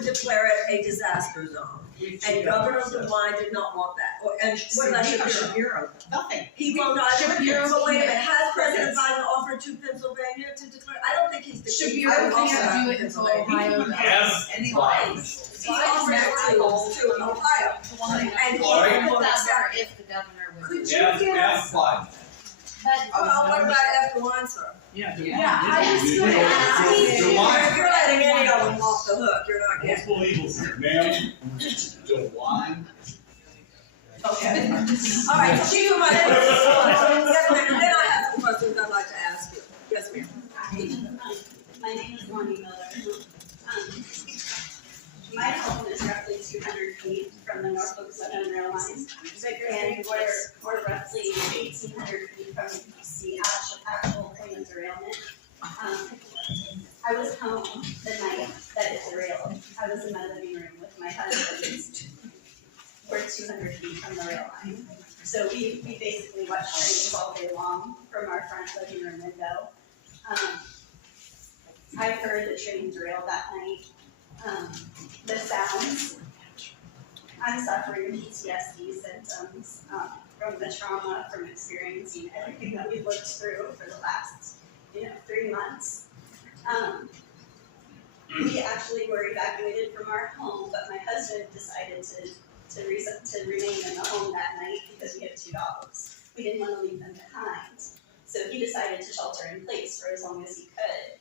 declare it a disaster zone. And Governor DeWine did not want that. And what about Shapiro? Nothing. He will not. But wait a minute, has President Biden offered to Pennsylvania to declare? I don't think he's declared. Shapiro can't do it until Ohio does. He offered it to Ohio. And he will accept it. If the governor would. Could you get us? What about after one, sir? Yeah, I was gonna ask you. If you're letting any of them off the hook, you're not getting. Multiple evils here, ma'am. DeWine. Okay. All right, so these are my questions. Yes, ma'am. Then I have some questions I'd like to ask you. Yes, ma'am. My name is Lonnie Miller. My home is roughly 200 feet from the Norfolk Southern rail line, and we're roughly 1,800 feet from the actual point of derailment. I was home the night that it derailed. I was in my living room with my husband. We're 200 feet from the rail line. So we basically watched trains all day long from our front living room window. I heard the train derail that night. The sounds, I'm suffering PTSD symptoms from the trauma, from experiencing everything that we've lived through for the last, 3 months. We actually were evacuated from our home, but my husband decided to remain in the home that night because we have 2 dogs. We didn't want to leave them behind. So he decided to shelter in place for as long as he could.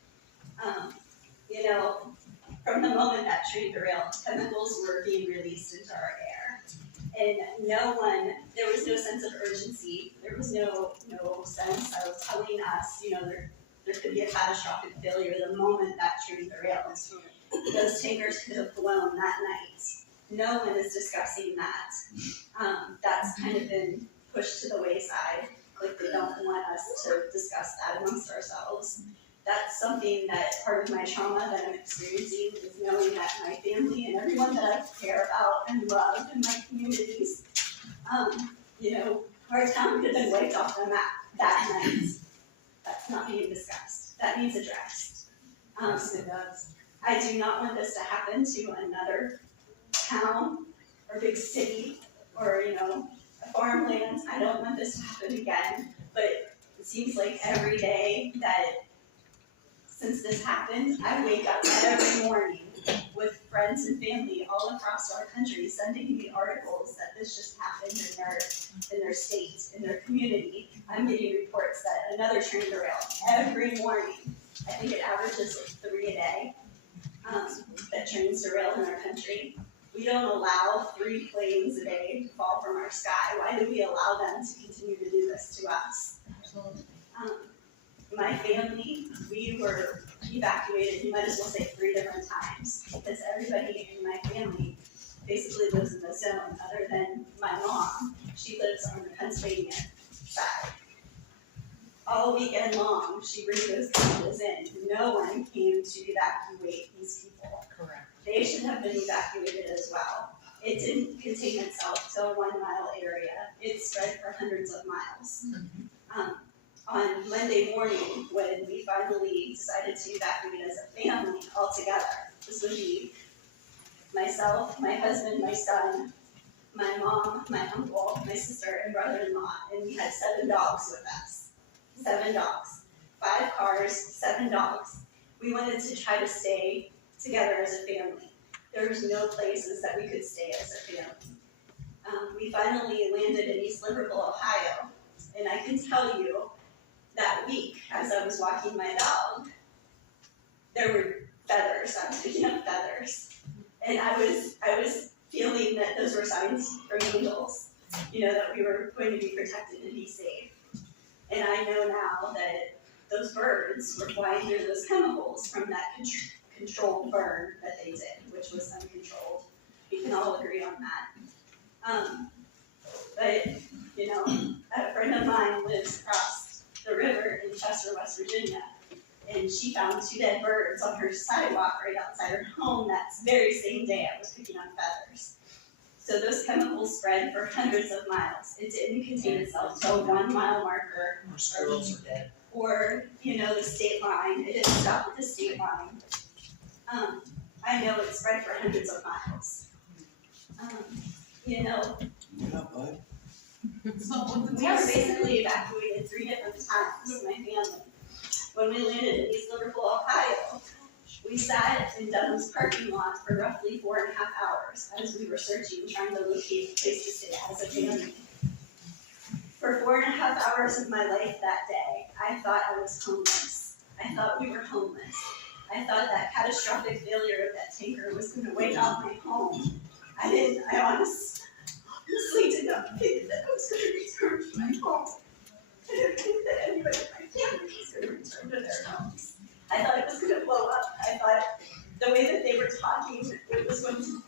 From the moment that train derailed, chemicals were being released into our air. And there was no sense of urgency. There was no sense of telling us, there could be a catastrophic failure the moment that train derailed. Those tankers could have blown that night. No one is discussing that. That's kind of been pushed to the wayside. Like they don't want us to discuss that amongst ourselves. That's something that part of my trauma that I'm experiencing is knowing that my family and everyone that I care about and love in my communities, our town could have been wiped off on that night. That's not being discussed. That needs addressed. I do not want this to happen to another town or big city or, a farmland. I don't want this to happen again. But it seems like every day that since this happened, I wake up every morning with friends and family all across our country sending me articles that this just happened in their state, in their community. I'm getting reports that another train derailed every morning. I think it averages like 3 a day that trains derail in our country. We don't allow 3 planes a day to fall from our sky. Why do we allow them to continue to do this to us? My family, we were evacuated, you might as well say 3 different times, because everybody in my family basically lives in the zone, other than my mom. She lives on the Pennsylvania side. All weekend long, she brings those cameras in. No one came to evacuate these people. Correct. They should have been evacuated as well. It didn't contain itself to a 1 mile area. It spread for hundreds of miles. On Monday morning, when we finally decided to evacuate as a family all together, this would be myself, my husband, my son, my mom, my uncle, my sister, and brother-in-law, and we had 7 dogs with us. 7 dogs. 5 cars, 7 dogs. We wanted to try to stay together as a family. There was no places that we could stay as a family. We finally landed in East Liverpool, Ohio, and I can tell you that week, as I was walking my dog, there were feathers. I was picking up feathers, and I was feeling that those were signs from angels, that we were going to be protected and be safe. And I know now that those birds were flying through those chemicals from that controlled burn that they did, which was uncontrolled. We can all agree on that. But a friend of mine lives across the river in Chester, West Virginia, and she found 2 dead birds on her sidewalk right outside her home that very same day I was picking up feathers. So those chemicals spread for hundreds of miles. It didn't contain itself to a 1 mile marker. Our squirrels are dead. Or, the state line. It didn't stop at the state line. I know it spread for hundreds of miles. We were basically evacuated 3 different times, my family. When we landed in East Liverpool, Ohio, we sat in Dunham's parking lot for roughly 4.5 hours as we were searching, trying to locate a place to stay as a family. For 4.5 hours of my life that day, I thought I was homeless. I thought we were homeless. I thought that catastrophic failure of that tanker was going to wipe out my home. I honestly did not think that I was going to return to my home. I didn't think that anybody in my family was going to return to their homes. I thought it was going to blow up. I thought the way that they were talking, it was going to,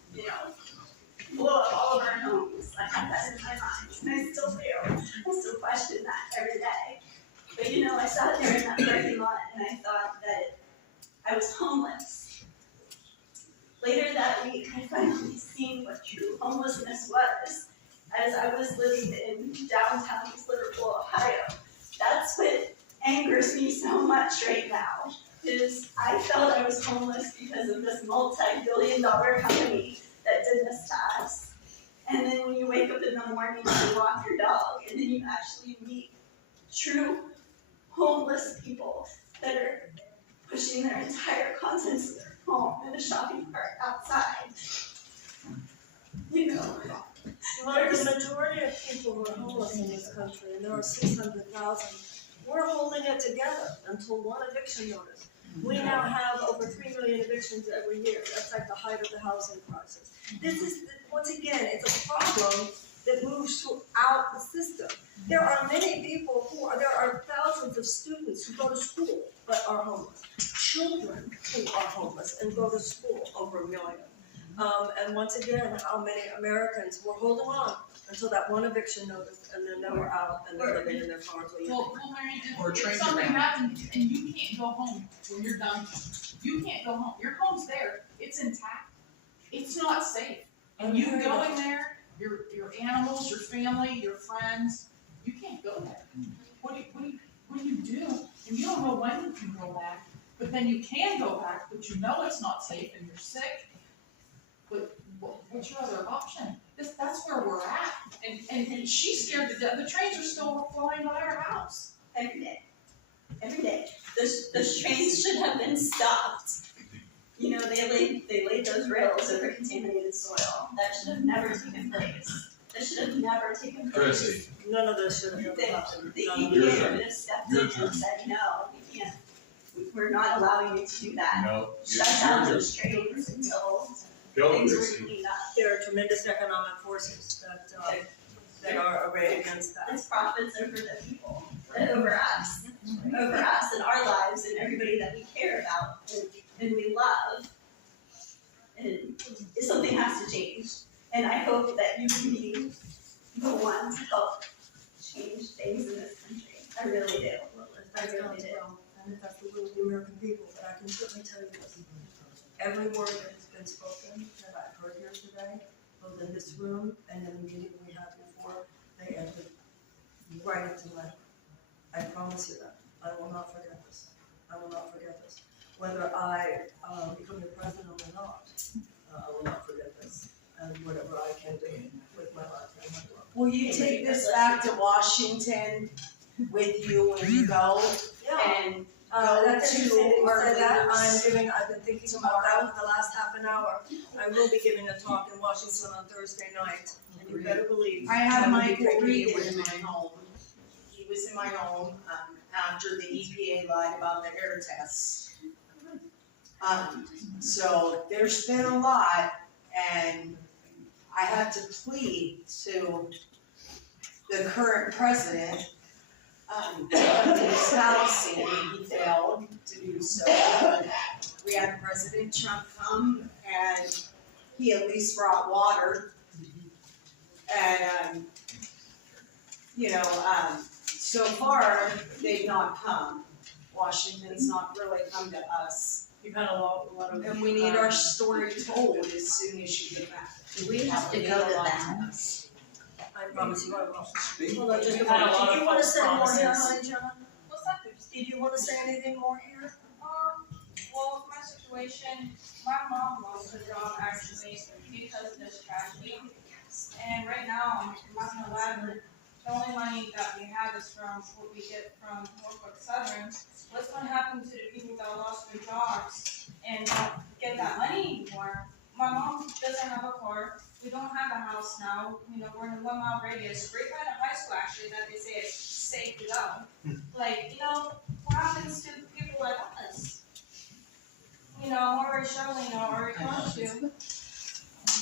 blow up all of our homes. I had that in my mind, and I still do. I still question that every day. But I sat there in that parking lot, and I thought that I was homeless. Later that week, I finally seen what true homelessness was as I was living in downtown East Liverpool, Ohio. That's what angers me so much right now, is I felt I was homeless because of this multi-billion-dollar company that did this to us. And then when you wake up in the morning and you walk your dog, and then you actually meet true homeless people that are pushing their entire contents of their home in a shopping cart outside. Well, the majority of people who are homeless in this country, and there are 600,000, we're holding it together until one eviction notice. We now have over 3 million evictions every year. That's like the height of the housing crisis. This is, once again, it's a problem that moves throughout the system. There are many people there are thousands of students who go to school but are homeless. Children who are homeless and go to school, over 1 million. And once again, how many Americans were holding on until that one eviction notice, and then they were out and they're living in their cars. Well, Marion, if something happens and you can't go home when you're done, you can't go home. Your home's there, it's intact, it's not safe. And you go in there, your animals, your family, your friends, you can't go there. What do you do? And you don't know when you can go back, but then you can go back, but you know it's not safe and you're sick. But what's your other option? That's where we're at. And she's scared to death. The trains are still flying by our house. Every day. Every day. The trains should have been stopped. They laid those rails over contaminated soil. That should have never taken place. That should have never taken place. Chrissy. None of this should have happened. The EPA would have stepped in and said, no, we can't. We're not allowing you to do that. No. Shut down those trains until things were cleaned up. There are tremendous economic forces that are arrayed against that. It's profits over the people, over us and our lives and everybody that we care about and we love. And if something has to change. And I hope that you can be the one to help change things in this country. I really do. I really do. And if that's the will of the American people, but I can certainly tell you this. Every word that has been spoken that I've heard here today, both in this room and in the meeting we had before, they entered right into my heart. I promise you that. I will not forget this. I will not forget this. Whether I become the president or not, I will not forget this. And whatever I can do with my life and my work. Will you take this back to Washington with you when you go? And go That's to interesting that you our said that. leaders I've been thinking about that for the last half an hour. I will be giving a talk in Washington on Thursday night, and you better believe. I had will be Michael taking Reed you with in me. my home. He was in my home, after the EPA lied about the air tests. So there's been a lot, and I had to plead to the current president, of this Palestine, he failed to do so. We had President Trump come, and he at least brought water. And, so far, they've not come. Washington's not really come to us. You've had a lot of. And we need our story told as soon as you get back. Do we have to go to that? I promise you I will. Speak. Hold on just a We've had a moment. lot Did of you wanna false say more here, promises. honey, Jenna? What's that? Did you wanna say anything more here? Well, my situation, my mom lost her job actually because of this tragedy. And right now, I'm not gonna lie, the only money that we have is from what we get from Norfolk Southern. What's gonna happen to the people that lost their jobs and don't get that money anymore? My mom doesn't have a car. We don't have a house now. We're in a 1 mile radius, right by the high school actually, that they say it's safe to go. What happens to people like us? I'm already struggling, I already told you.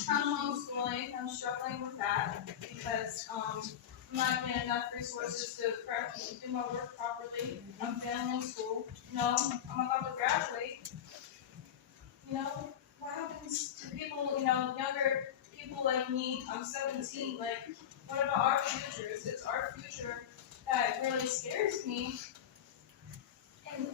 I'm homeschooling, I'm struggling with that because, I'm not getting enough resources to do my work properly. I'm failing school, I'm about to graduate. What happens to people, younger people like me? I'm 17, what about our futures? It's our future that really scares me. And,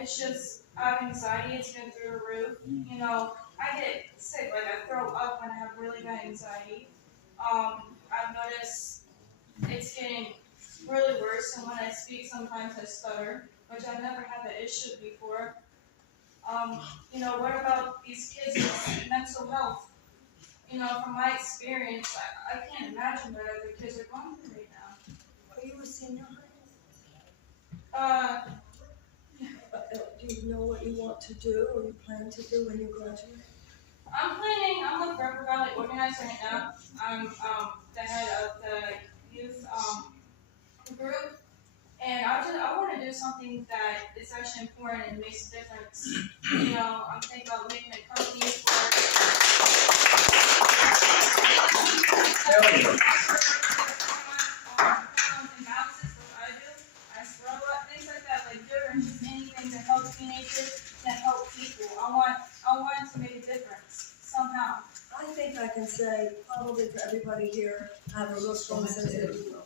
it's just, I have anxiety, it's been through the roof. I get sick, I throw up when I have really bad anxiety. I've noticed it's getting really worse, and when I speak, sometimes I stutter, which I've never had that issue before. What about these kids with mental health? From my experience, I can't imagine what other kids are going through right now. Are you a senior high? Do you know what you want to do or you plan to do when you graduate? I'm with River Valley Organizer right now. I'm the head of the youth group. And I want to do something that is actually important and makes a difference. I'm thinking about making a company things like that, difference, anything to help teenagers, to help people. I want to make a difference somehow. I think I can say, probably for everybody here, I have a real strong sense of humor.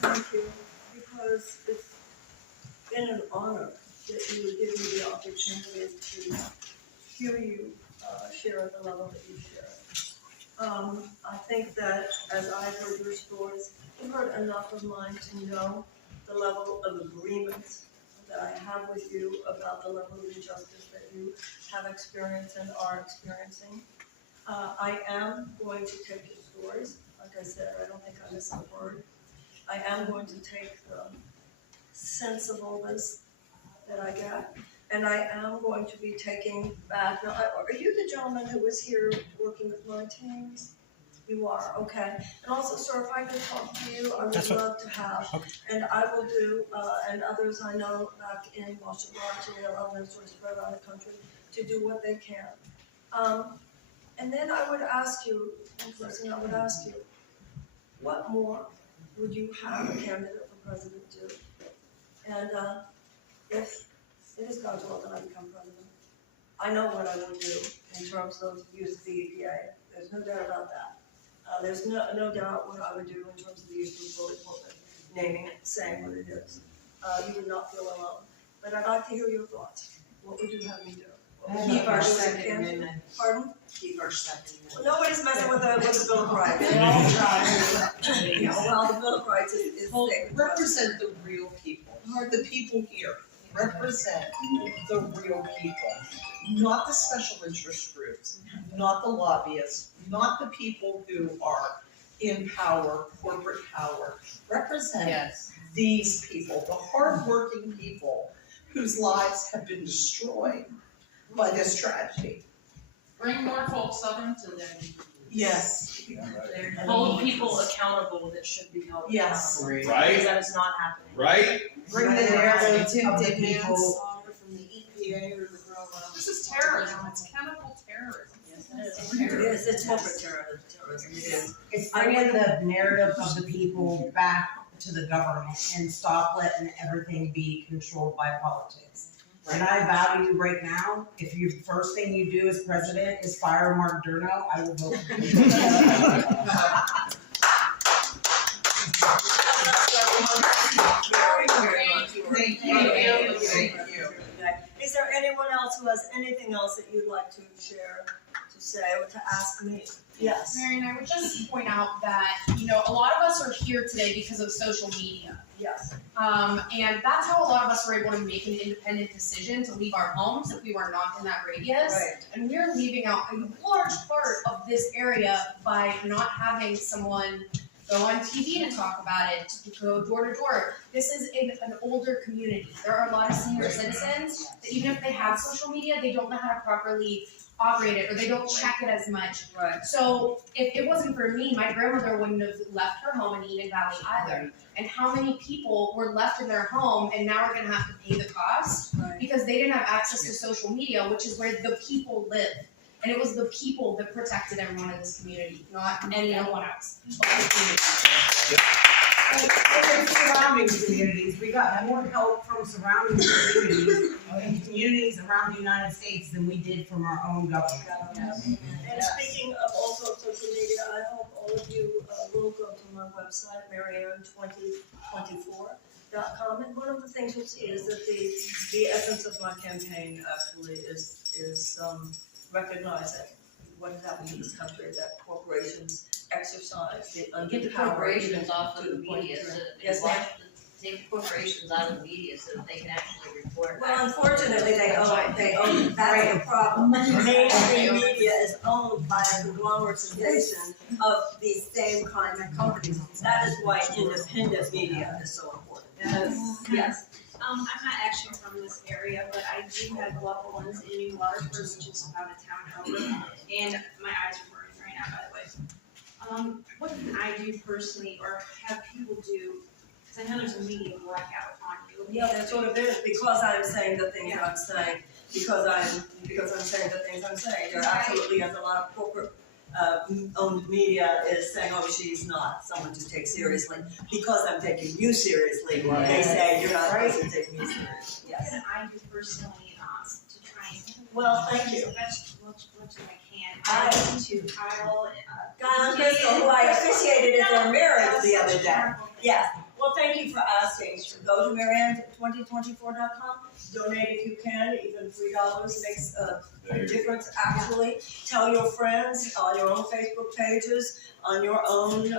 Thank you, because it's been an honor that you would give me the opportunity to hear you share at the level that you share. I think that as I've heard your stories, I've heard enough of mine to know the level of agreement that I have with you about the level of injustice that you have experienced and are experiencing. I am going to take your stories. Like I said, I don't think I missed a word. I am going to take the sensibleness that I get, and I am going to be taking back. Now, are you the gentleman who was here working with my teams? You are, okay. And also, sir, if I could talk to you, I would love to have. Okay. And I will do, and others I know back in Washington, others sort of spread around the country, to do what they can. And then I would ask you, what more would you have a candidate for president do? And if it is God's will that I become president, I know what I will do in terms of use of the EPA. There's no doubt about that. There's no doubt what I would do in terms of the use of the bullet pulpit, naming it, saying what it is. You would not feel alone. But I'd like to hear your thoughts. What would you have me do? Keep our second amendment. Pardon? Keep our second amendment. Well, nobody's messing with the Bill of Rights. They all try. You know, well, the Bill of Rights is Represent the real people, the people here. Represent the real people, not the special interest groups, not the lobbyists, not the people who are in power, corporate power. Represent these people, the hardworking people whose lives have been destroyed by this tragedy. Bring more folks up into them. Yes. Hold people accountable that should be held accountable. Yes. Right. Because that is not happening. Right? Bring the narrative of the people. From the EPA or the This is terrorism, it's chemical terrorism. It is, it's corporate terrorism, it is. It's bringing the narrative of the people back to the government and stop letting everything be controlled by politics. And I value right now, if your first thing you do as president is fire Mark Durno, I will vote for you. Thank you. Thank you. Is there anyone else who has anything else that you'd like to share, to say, or to ask me? Yes. Marion, I would just point out that, you know, a lot of us are here today because of social media. Yes. And that's how a lot of us were able to make an independent decision to leave our homes if we were not in that radius. Right. And we're leaving out a large part of this area by not having someone go on TV to talk about it, to go door to door. This is an older community. There are a lot of senior citizens that even if they have social media, they don't know how to properly operate it, or they don't check it as much. Right. So if it wasn't for me, my grandmother wouldn't have left her home in Eden Valley either. And how many people were left in their home and now are gonna have to pay the cost because they didn't have access to social media, which is where the people live. And it was the people that protected everyone in this community, not anyone else. And surrounding communities, we got more help from surrounding communities and communities around the United States than we did from our own government. And speaking of also social media, I hope all of you will go to my website, marianne2024.com. And one of the things you'll see is that the essence of my campaign actually is recognizing what has happened in this country, that corporations exercise the Get the corporations off of the media so that they Yes, watch ma'am. take the corporations out of the media so that they can actually report. Well, unfortunately, they own, that's the problem. Mainstream media is owned by a conglomeratization of these same kinds of companies. That is why independent media is so important. Yes. I'm not actually from this area, but I do have loved ones in New Waterford, which is about a town over, and my eyes are burning right now, by the way. What can I do personally, or have people do, because I know there's a media blackout on you. Yeah, there sort of is, because I'm saying the things I'm saying, because I'm saying the things I'm saying. There absolutely is a lot of corporate owned media is saying, oh, she's not someone to take seriously, because I'm taking you seriously. They say you're not supposed to take me seriously. Yes. What can I do personally to try and Well, thank you. as much as I can. I listen to Kyle. Kyle Crystal, who I officiated at their marriage the other day. Yes. Well, thank you for asking. Go to marianne2024.com. Donate if you can. Even $3 makes a difference. Actually, tell your friends on your own Facebook pages, on your own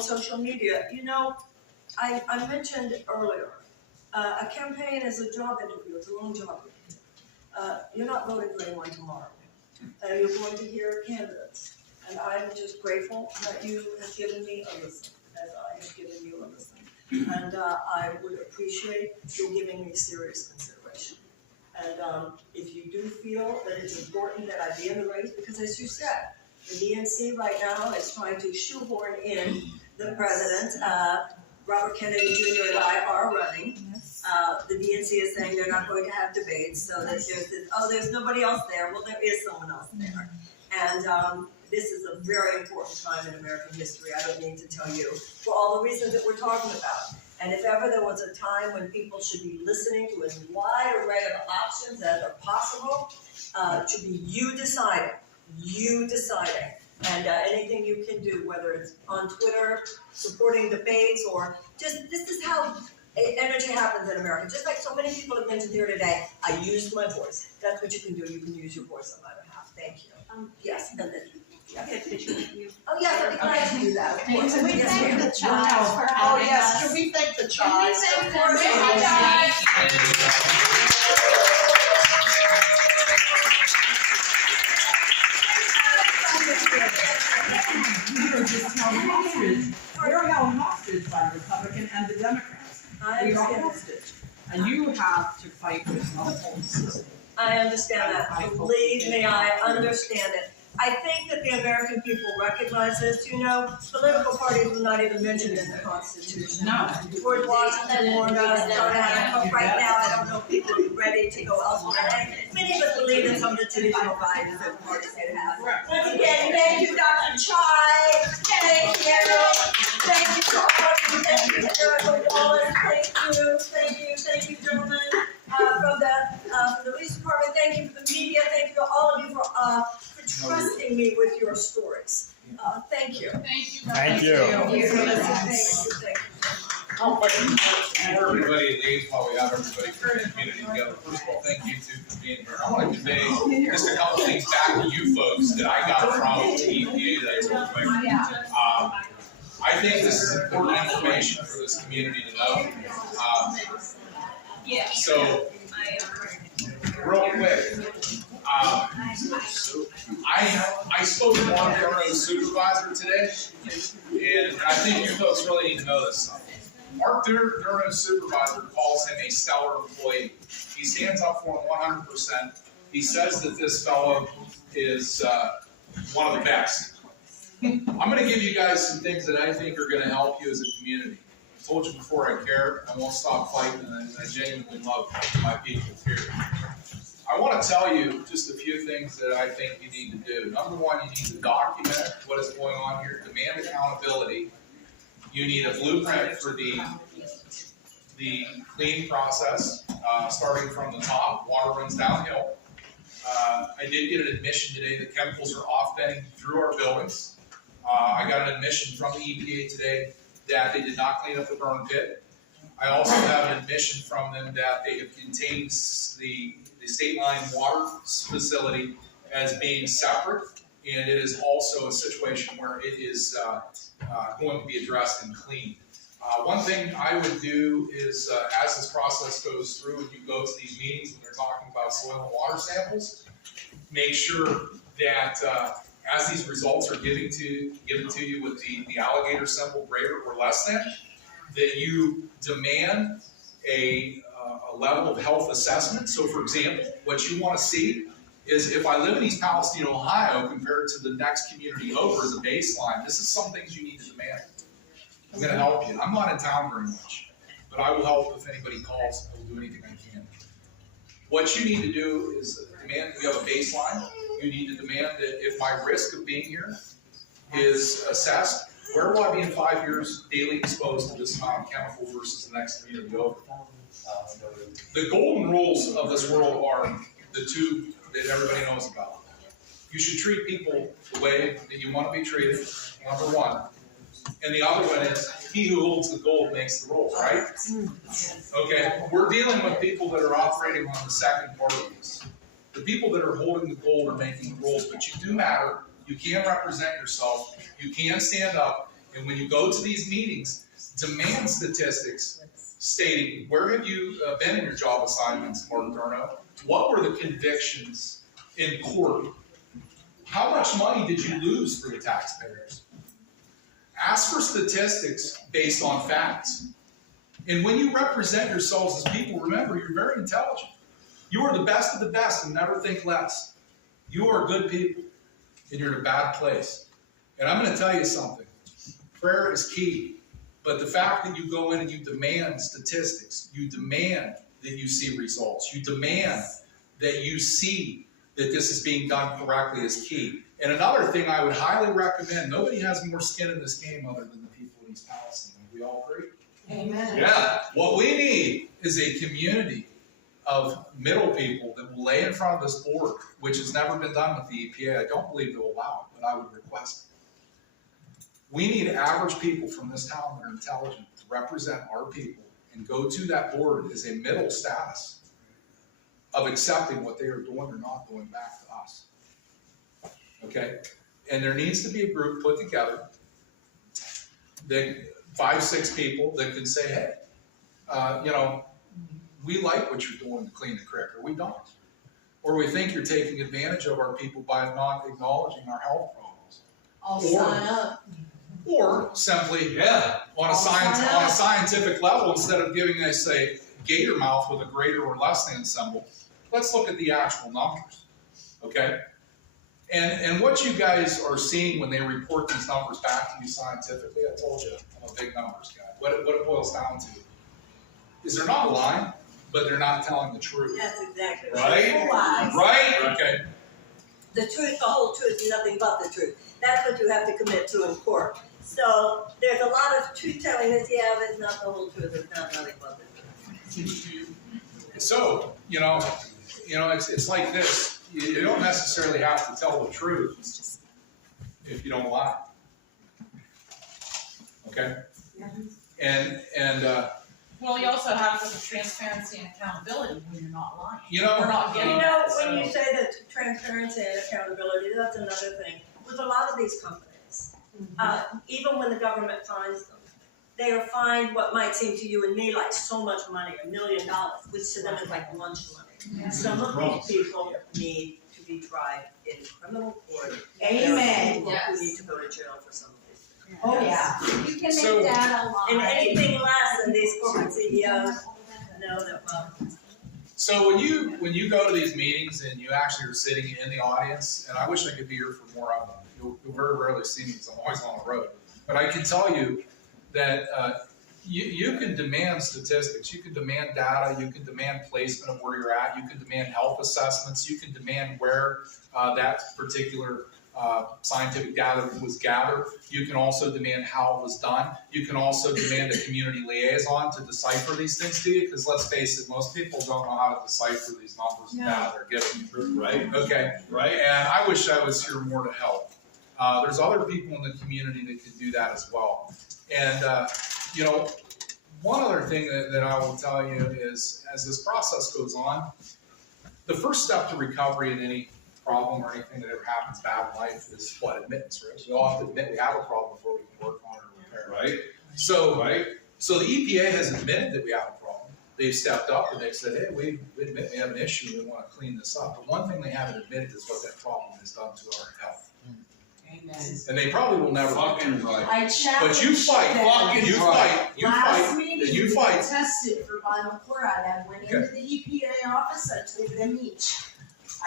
social media. You know, I mentioned earlier, a campaign is a job interview. It's a long job interview. You're not voting for anyone tomorrow. You're going to hear candidates. And I'm just grateful that you have given me a listen, as I have given you a listen. And I would appreciate you giving me serious consideration. And if you do feel that it's important that I be in the race, because as you said, the DNC right now is trying to shoehorn in the president. Robert Kennedy Jr. and I are running. The DNC is saying they're not going to have debates, so that there's this, there's nobody else there. Well, there is someone else there. And this is a very important time in American history. I don't need to tell you, for all the reasons that we're talking about. And if ever there was a time when people should be listening to as wide array of options as are possible, it should be you deciding. And anything you can do, whether it's on Twitter, supporting debates, or just, this is how energy happens in America. Just like so many people have mentioned here today, I used my voice. That's what you can do. You can use your voice on my behalf. Thank you. Yes, and then, yes. Oh, yes, I'd be glad to do that. Of course. Can we Yes, thank ma'am. the child for having us? Can we thank the child? Of course. We are just held hostage. We're held hostage by the Republican and the Democrats. We are hostage. And you have to fight with the whole system. I understand that. Believe me, I understand it. I think that the American people recognize this. You know, political parties were not even mentioned in the Constitution. No. George Washington warned us, but right now, I don't know if people are ready to go elsewhere. And many of us believe in some of the traditional values that parties should have. Once again, thank you, Dr. Chai. Thank you. Thank you to all of you. Thank you, Erica Wallace. Thank you, gentlemen. From the police department, thank you for the media, thank you to all of you for trusting me with your stories. Thank you. Thank you. Thank For everybody that leaves, while we have everybody from the community together, first of all, thank you two for being here. I want to convey just a couple things back to you folks that I got from the EPA today real quick. I think this is important information for this community to know. So, real quick, I spoke to Mark Durno's supervisor today, and I think you folks really need to know this. Mark Durno's supervisor calls him a stellar employee. He stands up for him 100%. He says that this fellow is one of the best. I'm going to give you guys some things that I think are going to help you as a community. I told you before, I care, I won't stop fighting, and I genuinely love my people here. I want to tell you just a few things that I think you need to do. Number one, you need to document what is going on here, demand accountability. You need a blueprint for the clean process, starting from the top, water runs downhill. I did get an admission today that chemicals are offsetting through our buildings. I got an admission from the EPA today that they did not clean up the burn pit. I also have an admission from them that they have contained the state line water facility as being separate, and it is also a situation where it is going to be addressed and cleaned. One thing I would do is, as this process goes through and you go to these meetings when they're talking about soil and water samples, make sure that as these results are given to you with the alligator symbol greater or less than, that you demand a level of health assessment. So for example, what you want to see is if I live in East Palestine, Ohio, compared to the next community over as a baseline, this is some things you need to demand. I'm going to help you. I'm not in town very much, but I will help if anybody calls. I will do anything I can. What you need to do is demand, we have a baseline. You need to demand that if my risk of being here is assessed, where will I be in 5 years daily exposed to this amount of chemical versus the next community over? The golden rules of this world are the two that everybody knows about. You should treat people the way that you want to be treated, number one. And the other one is, he who holds the gold makes the rules, right? Okay, we're dealing with people that are operating on the second part of this. The people that are holding the gold are making the rules, but you do matter. You can represent yourself. You can stand up. And when you go to these meetings, demand statistics stating, where have you been in your job assignments, Mark Durno? What were the convictions in court? How much money did you lose for the taxpayers? Ask for statistics based on facts. And when you represent yourselves as people, remember, you're very intelligent. You are the best of the best and never think less. You are good people, and you're in a bad place. And I'm going to tell you something. Prayer is key. But the fact that you go in and you demand statistics, you demand that you see results, you demand that you see that this is being done correctly is key. And another thing I would highly recommend, nobody has more skin in this game other than the people in East Palestine. We all agree? Amen. Yeah, what we need is a community of middle people that will lay in front of this board, which has never been done with the EPA. I don't believe they'll allow it, but I would request it. We need average people from this town that are intelligent to represent our people and go to that board as a middle status of accepting what they are doing or not doing back to us. Okay? And there needs to be a group put together, that 5, 6 people that can say, hey, we like what you're doing to clean the creek, or we don't. Or we think you're taking advantage of our people by not acknowledging our health problems. I'll sign up. Or simply, on a sign up. scientific level, instead of giving us a gator mouth with a greater or less than symbol, let's look at the actual numbers, okay? And what you guys are seeing when they report these numbers back to you scientifically, I told you, I'm a big numbers guy. What it boils down to is they're not lying, but they're not telling the truth. That's exactly right. Lies. Right? Okay. The truth, the whole truth, and nothing but the truth. That's what you have to commit to in court. So there's a lot of truth telling this, but it's not the whole truth, it's not nothing but the truth. So, it's like this. You don't necessarily have to tell the truth if you don't lie. Okay? Well, you also have the transparency and accountability when you're not lying. We're not getting that, when you say that transparency and accountability, that's another thing. With a lot of these companies, even when the government finds them, they are fined what might seem to you and me like so much money, $1 million, which to them is like lunch money. Some of these people need to be tried in criminal court. Amen. Yes. We need to go to jail for some of these things. Oh, yeah. You can make that a lie. And anything less than these corporate CEOs know that well. So when you go to these meetings and you actually are sitting in the audience, and I wish I could be here for more of them. You'll very rarely see me because I'm always on the road. But I can tell you that you can demand statistics, you can demand data, you can demand placement of where you're at, you can demand health assessments, you can demand where that particular scientific data was gathered. You can also demand how it was done. You can also demand a community liaison to decipher these things to you, because let's face it, most people don't know how to decipher these numbers and data they're given. Right? Okay. Right. And I wish I was here more to help. There's other people in the community that can do that as well. And, one other thing that I will tell you is, as this process goes on, the first step to recovery in any problem or anything that ever happens bad in life is what? Admittance, right? We all have to admit we have a problem before we can work on it or repair it. Right. So the EPA has admitted that we have a problem. They've stepped up and they've said, hey, we admit we have an issue, we want to clean this up. But one thing they haven't admitted is what that problem has done to our health. Amen. And they probably will never. Fucking right. I challenge But you fight, them. Last meeting, and you we fight. tested for vinyl chloride. I went into the EPA office, I told them each.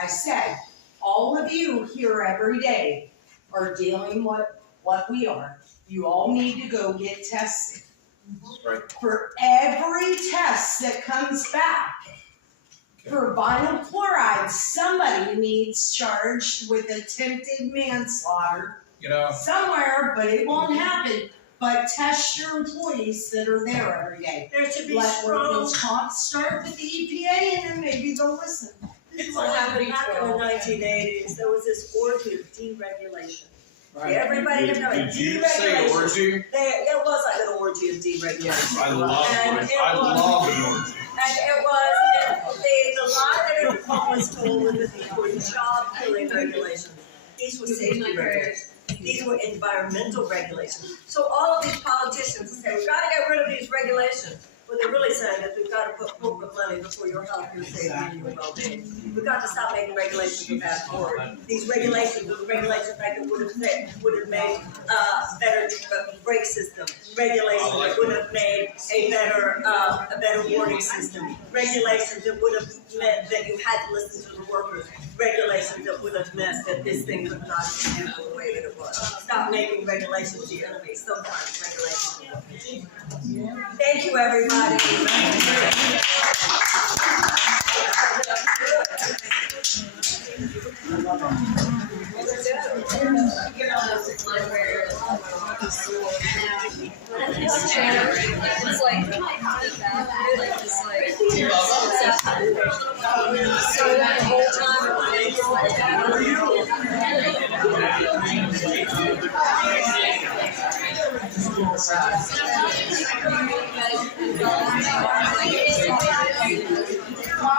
I said, all of you here every day are dealing with what we are. You all need to go get tested. Right. For every test that comes back for vinyl chloride, somebody needs charged with attempted manslaughter somewhere, but it won't happen. But test your employees that are there every day. There should be Let strong. start with the EPA, and then maybe they'll listen. This is what happened back in the 1980s. There was this orgy of deregulation. Right. Everybody Did- know it. did you say orgy? It was like an orgy of deregulation. I love And orgy. it I was- love an orgy. And it was, the lie that everyone was told was that these were job-killing regulations. These were safety regulations. These were environmental regulations. So all of these politicians say, we've got to get rid of these regulations. What they're really saying is we've got to put corporate money before your health, your safety, and your well-being. We've got to stop making regulations for bad forward. These regulations are the regulations that would have made better brake system. Regulations that would have made a better warning system. Regulations that would have meant that you had to listen to the workers. Regulations that would have meant that this thing could not be handled the way that it was. Stop making regulations the enemy. Sometimes regulations. Thank you, everybody. It's like Thank you.